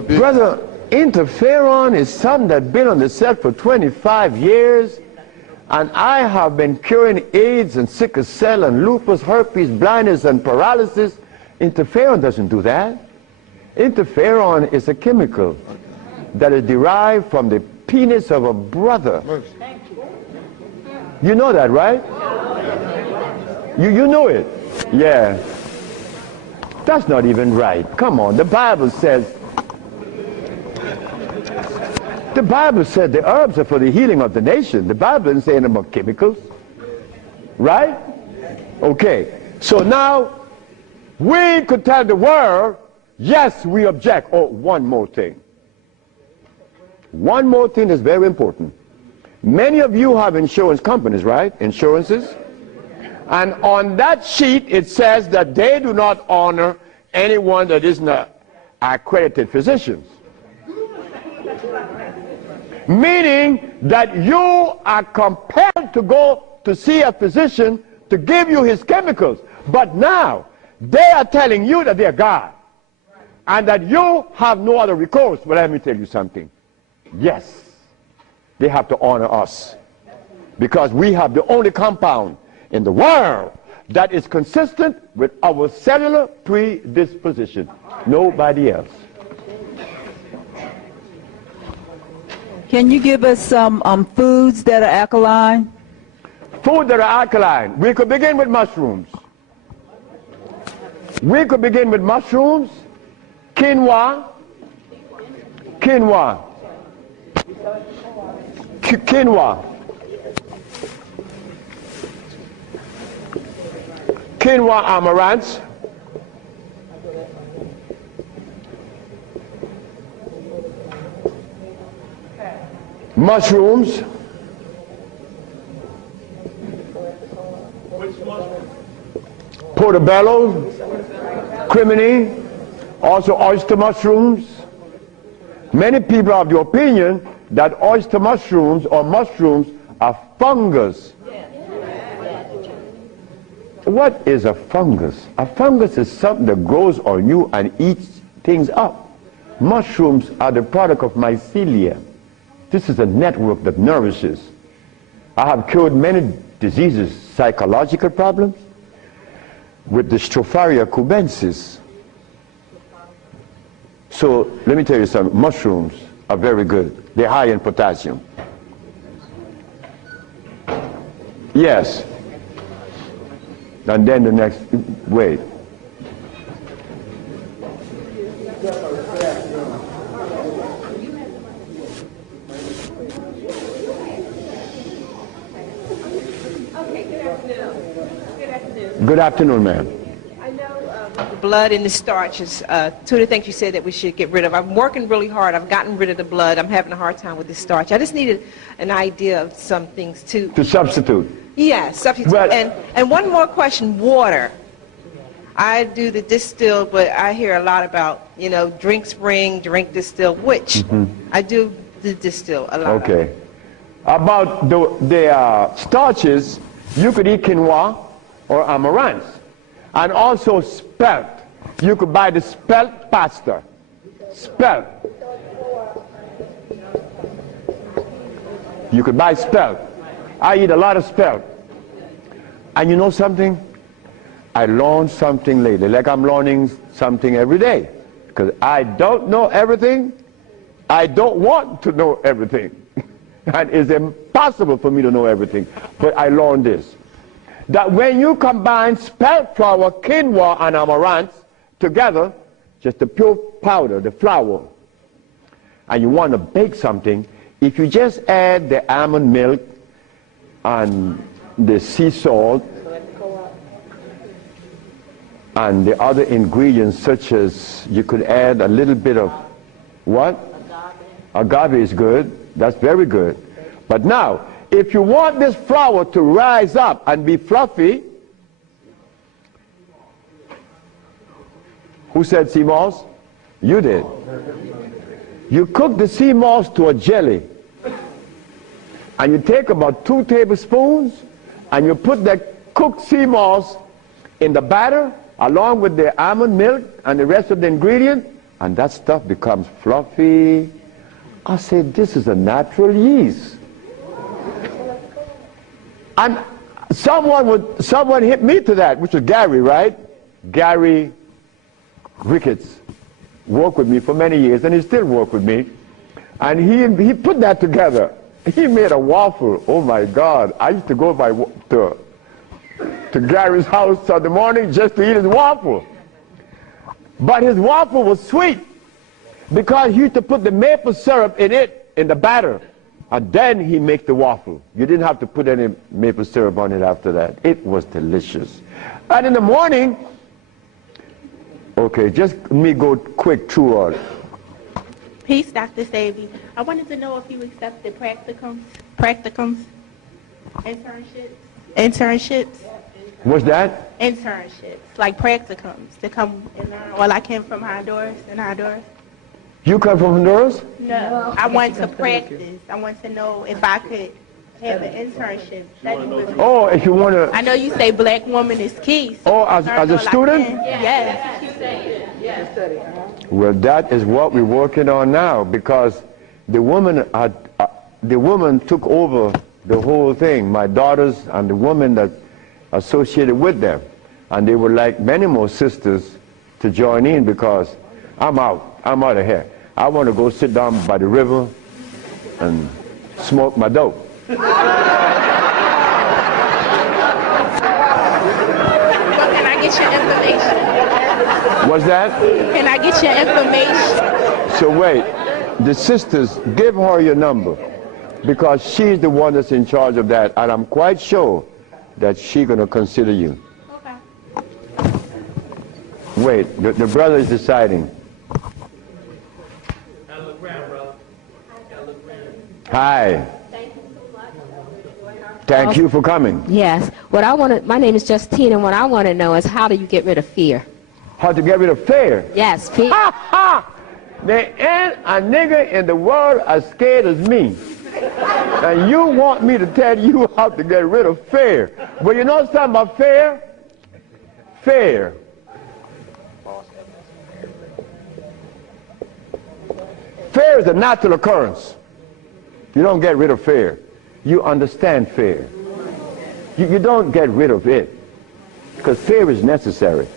be... Brother, interferon is something that's been on the set for 25 years, and I have been curing AIDS and sickle cell and lupus, herpes, blindness, and paralysis. Interferon doesn't do that. Interferon is a chemical that is derived from the penis of a brother. You know that, right? You know it. Yeah. That's not even right. Come on, the Bible says The Bible said the herbs are for the healing of the nation. The Bible didn't say anything about chemicals. Right? Okay. So now, we could tell the world, yes, we object. Oh, one more thing. One more thing is very important. Many of you have insurance companies, right? Insurances. And on that sheet, it says that they do not honor anyone that is not accredited physicians. Meaning that you are compelled to go to see a physician to give you his chemicals. But now, they are telling you that they are God. And that you have no other recourse. But let me tell you something. Yes, they have to honor us. Because we have the only compound in the world that is consistent with our cellular predisposition. Nobody else. Can you give us some foods that are alkaline? Food that are alkaline. We could begin with mushrooms. We could begin with mushrooms, quinoa, quinoa, amaranth, mushrooms, portobello, crimini, also oyster mushrooms. Many people are of the opinion that oyster mushrooms or mushrooms are fungus. What is a fungus? A fungus is something that grows on you and eats things up. Mushrooms are the product of mycelia. This is a network that nourishes. I have cured many diseases, psychological problems, with the Stropharia cubensis. So let me tell you something. Mushrooms are very good. They're high in potassium. Yes. And then the next, wait. Good afternoon, ma'am. I know the blood and the starches, two of the things you said that we should get rid of. I'm working really hard. I've gotten rid of the blood. I'm having a hard time with the starch. I just needed an idea of some things too. To substitute. Yeah, substitute. Well, and one more question, water. I do the distilled, but I hear a lot about, you know, drink spring, drink distilled, which I do the distill a lot. Okay. About the starches, you could eat quinoa or amaranth. And also spelt. You could buy the spelt pasta. Spelt. You could buy spelt. I eat a lot of spelt. And you know something? I learned something lately, like I'm learning something every day. Because I don't know everything. I don't want to know everything. And it's impossible for me to know everything. But I learned this. That when you combine spelt flour, quinoa, and amaranth together, just the pure powder, the flour, and you want to bake something, if you just add the almond milk and the sea salt and the other ingredients, such as you could add a little bit of what? Agave is good. That's very good. But now, if you want this flour to rise up and be fluffy, who said sea moss? You did. You cook the sea moss to a jelly. And you take about 2 tablespoons and you put that cooked sea moss in the batter along with the almond milk and the rest of the ingredient, and that stuff becomes fluffy. I said, this is a natural yeast. And someone hit me to that, which was Gary, right? Gary Ricketts worked with me for many years, and he still works with me. And he put that together. He made a waffle. Oh my God! I used to go to Gary's house in the morning just to eat his waffle. But his waffle was sweet because he used to put the maple syrup in it in the batter, and then he make the waffle. You didn't have to put any maple syrup on it after that. It was delicious. And in the morning, okay, just let me go quick through all. Peace, Dr. Sebi. I wanted to know if you accepted practicums, internships. What's that? Internships, like practicums, to come and learn. Well, I came from Honduras, You come from Honduras? No, I want to practice. I want to know if I could have an internship. Oh, if you want to... I know you say black woman is key. So Oh, as a student? Yes. Well, that is what we're working on now, because the woman took over the whole thing, my daughters and the woman that associated with them. And they would like many more sisters to join in, because I'm out of here. I want to go sit down by the river and smoke my dope. Well, can I get your information? What's that? Can I get your information? So wait, the sisters, give her your number, because she's the one that's in charge of that, and I'm quite sure that she's going to consider you. Okay. Wait, the brother is deciding. Hi. Thank you for coming. Yes. My name is Justine, and what I want to know is, how do you get rid of fear? How to get rid of fear? Yes, fear. Ha ha! There ain't a nigga in the world as scared as me. And you want me to tell you how to get rid of fear. Well, you know something about fear? Fear. Fear is a natural occurrence. You don't get rid of fear. You understand fear. You don't get rid of it, because fear is necessary.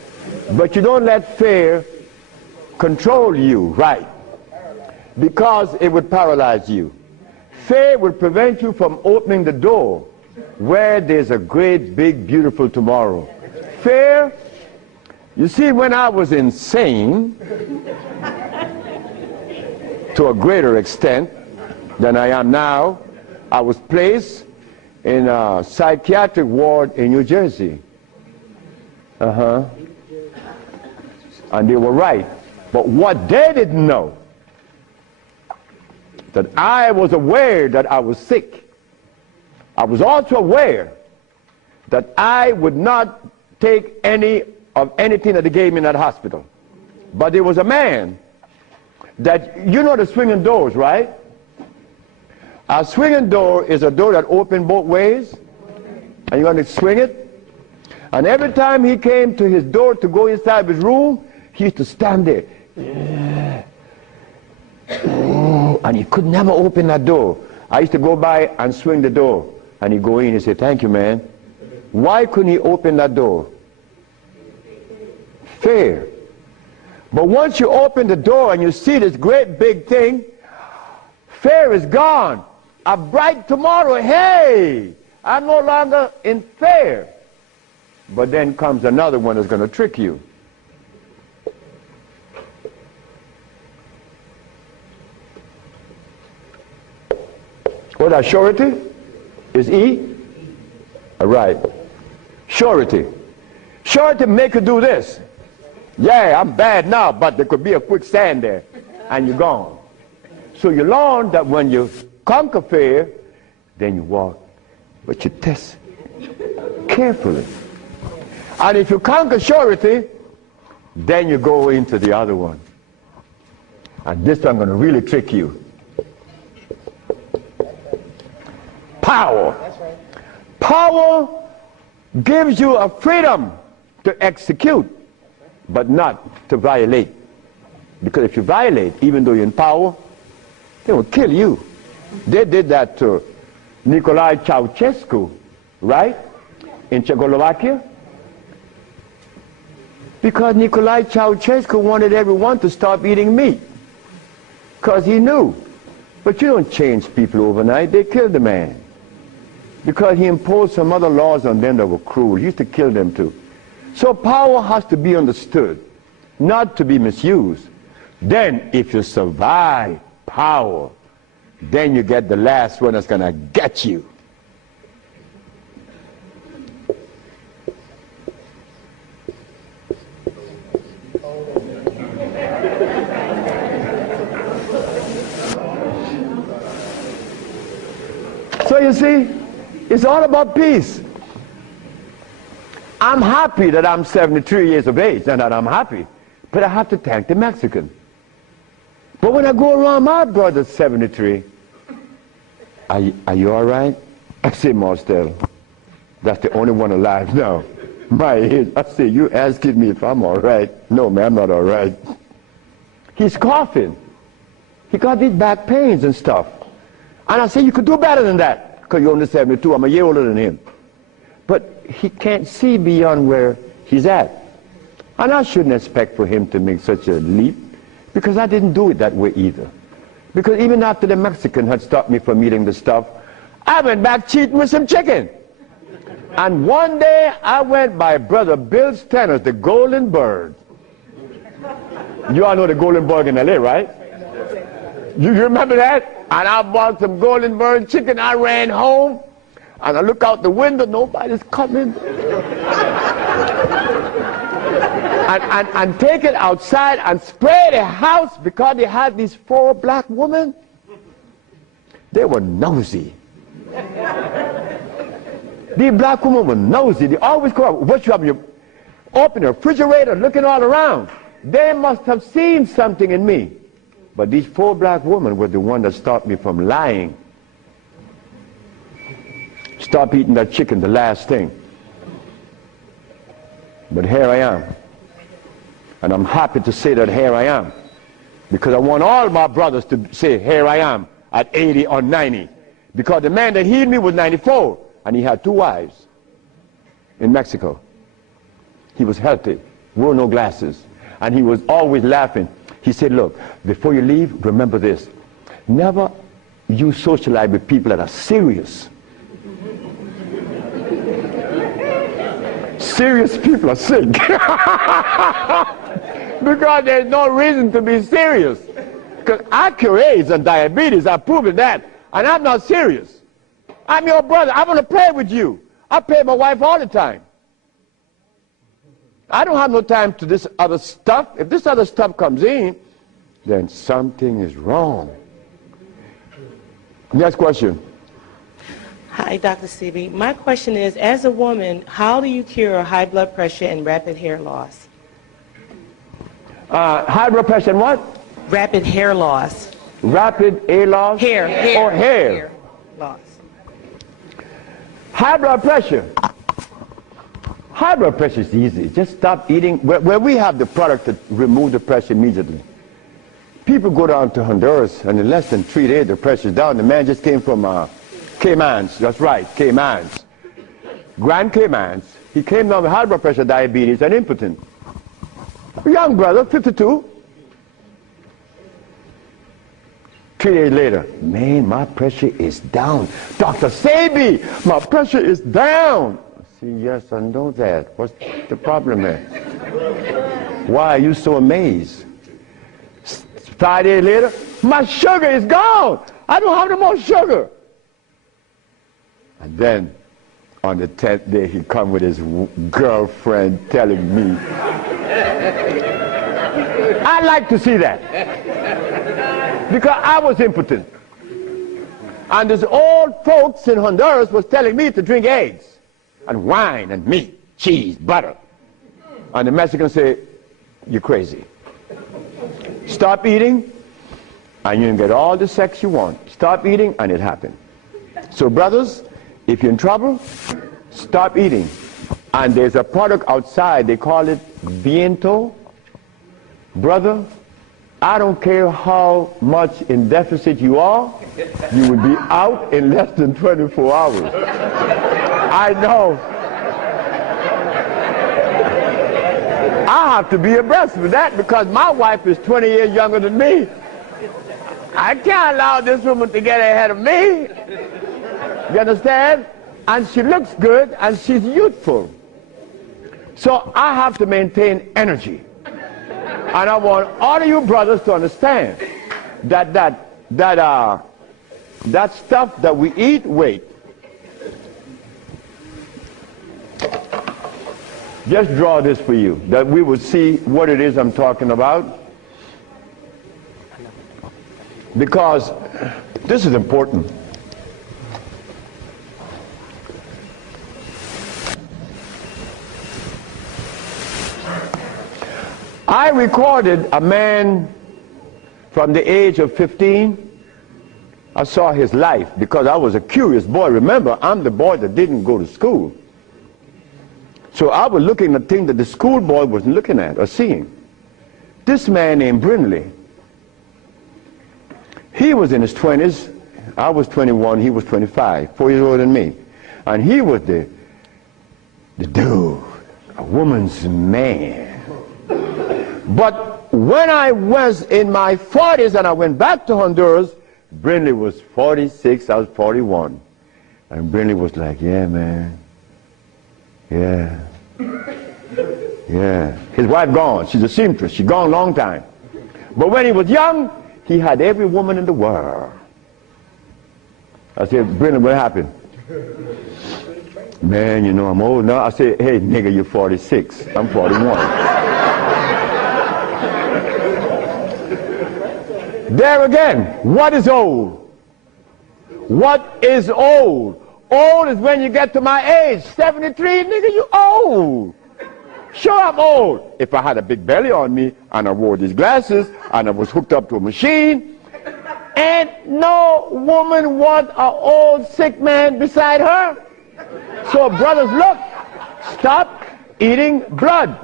But you don't let fear control you, right? Because it would paralyze you. Fear would prevent you from opening the door where there's a great, big, beautiful tomorrow. Fear, you see, when I was insane, to a greater extent than I am now, I was placed in a psychiatric ward in New Jersey. And they were right. But what they didn't know, that I was aware that I was sick. I was also aware that I would not take any of anything that they gave me in that hospital. But there was a man that, you know the swinging doors, right? A swinging door is a door that opens both ways, and you're going to swing it. And every time he came to his door to go inside his room, he used to stand there. And he could never open that door. I used to go by and swing the door, and he'd go in and say, "Thank you, man." Why couldn't he open that door? Fear. But once you open the door and you see this great big thing, fear is gone. A bright tomorrow, hey, I'm no longer in fear. But then comes another one that's going to trick you. What that surety? Is E? All right. Surety. Surety make you do this. Yeah, I'm bad now, but there could be a quicksand there, and you're gone. So you learn that when you conquer fear, then you walk, but you test carefully. And if you conquer surety, then you go into the other one. And this time I'm going to really trick you. Power. Power gives you a freedom to execute, but not to violate. Because if you violate, even though you're in power, they will kill you. They did that to Nicolae Ceausescu, right? In Czechoslovakia. Because Nicolae Ceausescu wanted everyone to stop eating meat. Because he knew. But you don't change people overnight. They killed the man. Because he imposed some other laws on them that were cruel. He used to kill them too. So power has to be understood, not to be misused. Then if you survive power, then you get the last one that's going to get you. So you see, it's all about peace. I'm happy that I'm 73 years of age and that I'm happy, but I have to thank the Mexican. But when I go around my brother's 73, are you all right? I say, Marcel, that's the only one alive now. My age. I say, you asking me if I'm all right? No, man, I'm not all right. He's coughing. He got these back pains and stuff. And I say, you could do better than that, because you're only 72. I'm a year older than him. But he can't see beyond where he's at. And I shouldn't expect for him to make such a leap, because I didn't do it that way either. Because even after the Mexican had stopped me from eating the stuff, I went back cheating with some chicken. And one day I went by Brother Bill's Tennis, the Golden Bird. You all know the Golden Bird in LA, right? You remember that? And I bought some Golden Bird chicken. I ran home, and I look out the window, nobody's coming. and take it outside and spray the house, because they had these 4 black women. They were nosy. These black women were nosy. They always go up. What you have? You open the refrigerator, looking all around. They must have seen something in me. But these 4 black women were the one that stopped me from lying. Stop eating that chicken, the last thing. But here I am. And I'm happy to say that here I am. Because I want all my brothers to say, here I am, at 80 or 90. Because the man that healed me was 94, and he had 2 wives in Mexico. He was healthy, wore no glasses, and he was always laughing. He said, look, before you leave, remember this. Never you socialize with people that are serious. Serious people are sick. Because there's no reason to be serious. Because I cure AIDS and diabetes, I've proven that. And I'm not serious. I'm your brother. I want to play with you. I play with my wife all the time. I don't have no time to this other stuff. If this other stuff comes in, then something is wrong. Next question. Hi, Dr. Sebi. My question is, as a woman, how do you cure high blood pressure and rapid hair loss? High blood pressure and what? Rapid hair loss. Rapid hair loss? Hair. Or hair? Hair loss. High blood pressure. High blood pressure is easy. Just stop eating. Where we have the product to remove the pressure immediately. People go down to Honduras, and in less than 3 days, the pressure's down. The man just came from Caymans. That's right, Caymans. Grand Caymans. He came down with high blood pressure, diabetes, and impotent. A young brother, 52. 3 days later, man, my pressure is down. Dr. Sebi, my pressure is down. I say, yes, I know that. What's the problem there? Why are you so amazed? 5 days later, my sugar is gone. I don't have no more sugar. And then, on the 10th day, he come with his girlfriend telling me. I like to see that. Because I was impotent. And these old folks in Honduras was telling me to drink eggs and wine and meat, cheese, butter. And the Mexicans say, you're crazy. Stop eating, and you can get all the sex you want. Stop eating, and it happened. So brothers, if you're in trouble, stop eating. And there's a product outside, they call it Viento. Brother, I don't care how much in deficit you are, you will be out in less than 24 hours. I know. I have to be abreast with that because my wife is 20 years younger than me. I can't allow this woman to get ahead of me. You understand? And she looks good and she's youthful. So I have to maintain energy. And I want all of you brothers to understand that that stuff that we eat, wait. Just draw this for you, that we will see what it is I'm talking about. Because this is important. I recorded a man from the age of 15. I saw his life because I was a curious boy. Remember, I'm the boy that didn't go to school. So I was looking at things that the school boy wasn't looking at or seeing. This man named Brindley, he was in his 20s. I was 21, he was 25, 4 years older than me. And he was the dude, a woman's man. But when I was in my 40s and I went back to Honduras, Brindley was 46, I was 41. And Brindley was like, yeah, man. Yeah. Yeah. His wife gone. She's a seamstress. She's gone a long time. But when he was young, he had every woman in the world. I said, Brindley, what happened? Man, you know, I'm old now. I said, hey, nigga, you're 46. I'm 41. There again, what is old? What is old? Old is when you get to my age. 73, nigga, you old. Sure, I'm old. If I had a big belly on me, and I wore these glasses, and I was hooked up to a machine, and no woman want an old sick man beside her. So brothers, look, stop eating blood.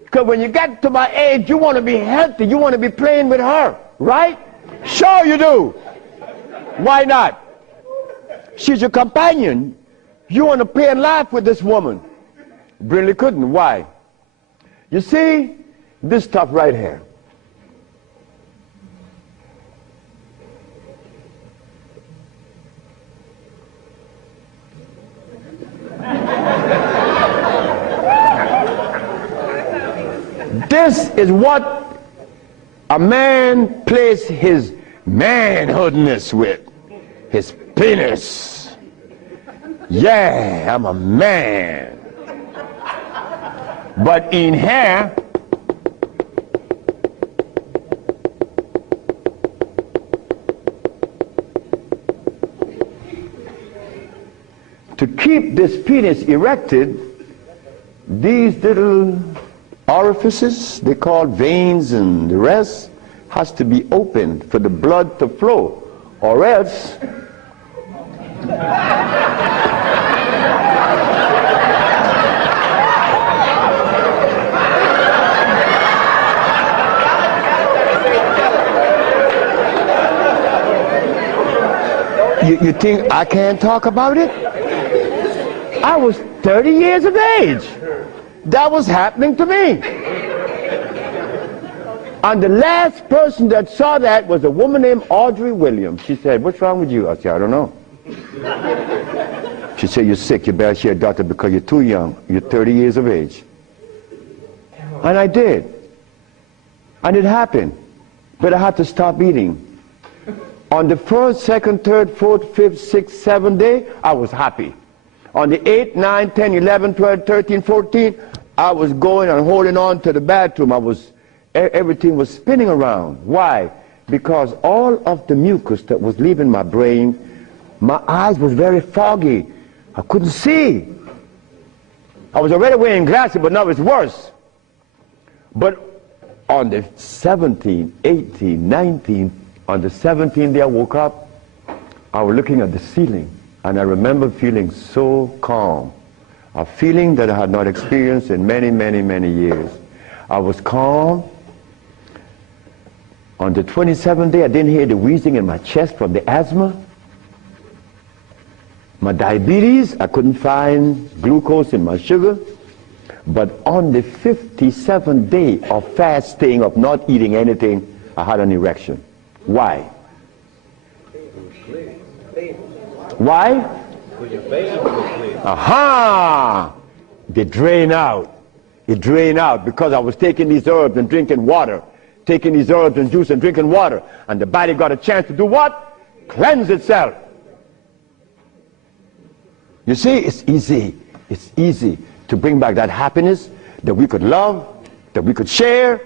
Because when you get to my age, you want to be healthy. You want to be playing with her, right? Sure you do. Why not? She's your companion. You want to play and laugh with this woman. Brindley couldn't. Why? You see, this stuff right here. This is what a man plays his manhoodness with, his penis. Yeah, I'm a man. But in here, to keep this penis erected, these little orifices, they call veins and the rest, has to be opened for the blood to flow, or else you think I can't talk about it? I was 30 years of age. That was happening to me. And the last person that saw that was a woman named Audrey Williams. She said, what's wrong with you? I said, I don't know. She said, you're sick. You better see a doctor because you're too young. You're 30 years of age. And I did. And it happened. But I had to stop eating. On the 1st, 2nd, 3rd, 4th, 5th, 6th, 7th day, I was happy. On the 8th, 9th, 10th, 11th, 12th, 13th, 14th, I was going and holding on to the bathroom. Everything was spinning around. Why? Because all of the mucus that was leaving my brain, my eyes was very foggy. I couldn't see. I was already wearing glasses, but now it's worse. But on the 17th, 18th, 19th, on the 17th day I woke up, I was looking at the ceiling, and I remember feeling so calm. A feeling that I had not experienced in many, many, many years. I was calm. On the 27th day, I didn't hear the wheezing in my chest from the asthma. My diabetes, I couldn't find glucose in my sugar. But on the 57th day of fasting, of not eating anything, I had an erection. Why? Why? Aha! They drain out. It drained out because I was taking these herbs and drinking water. Taking these herbs and juice and drinking water. And the body got a chance to do what? cleanse itself. You see, it's easy to bring back that happiness that we could love, that we could share,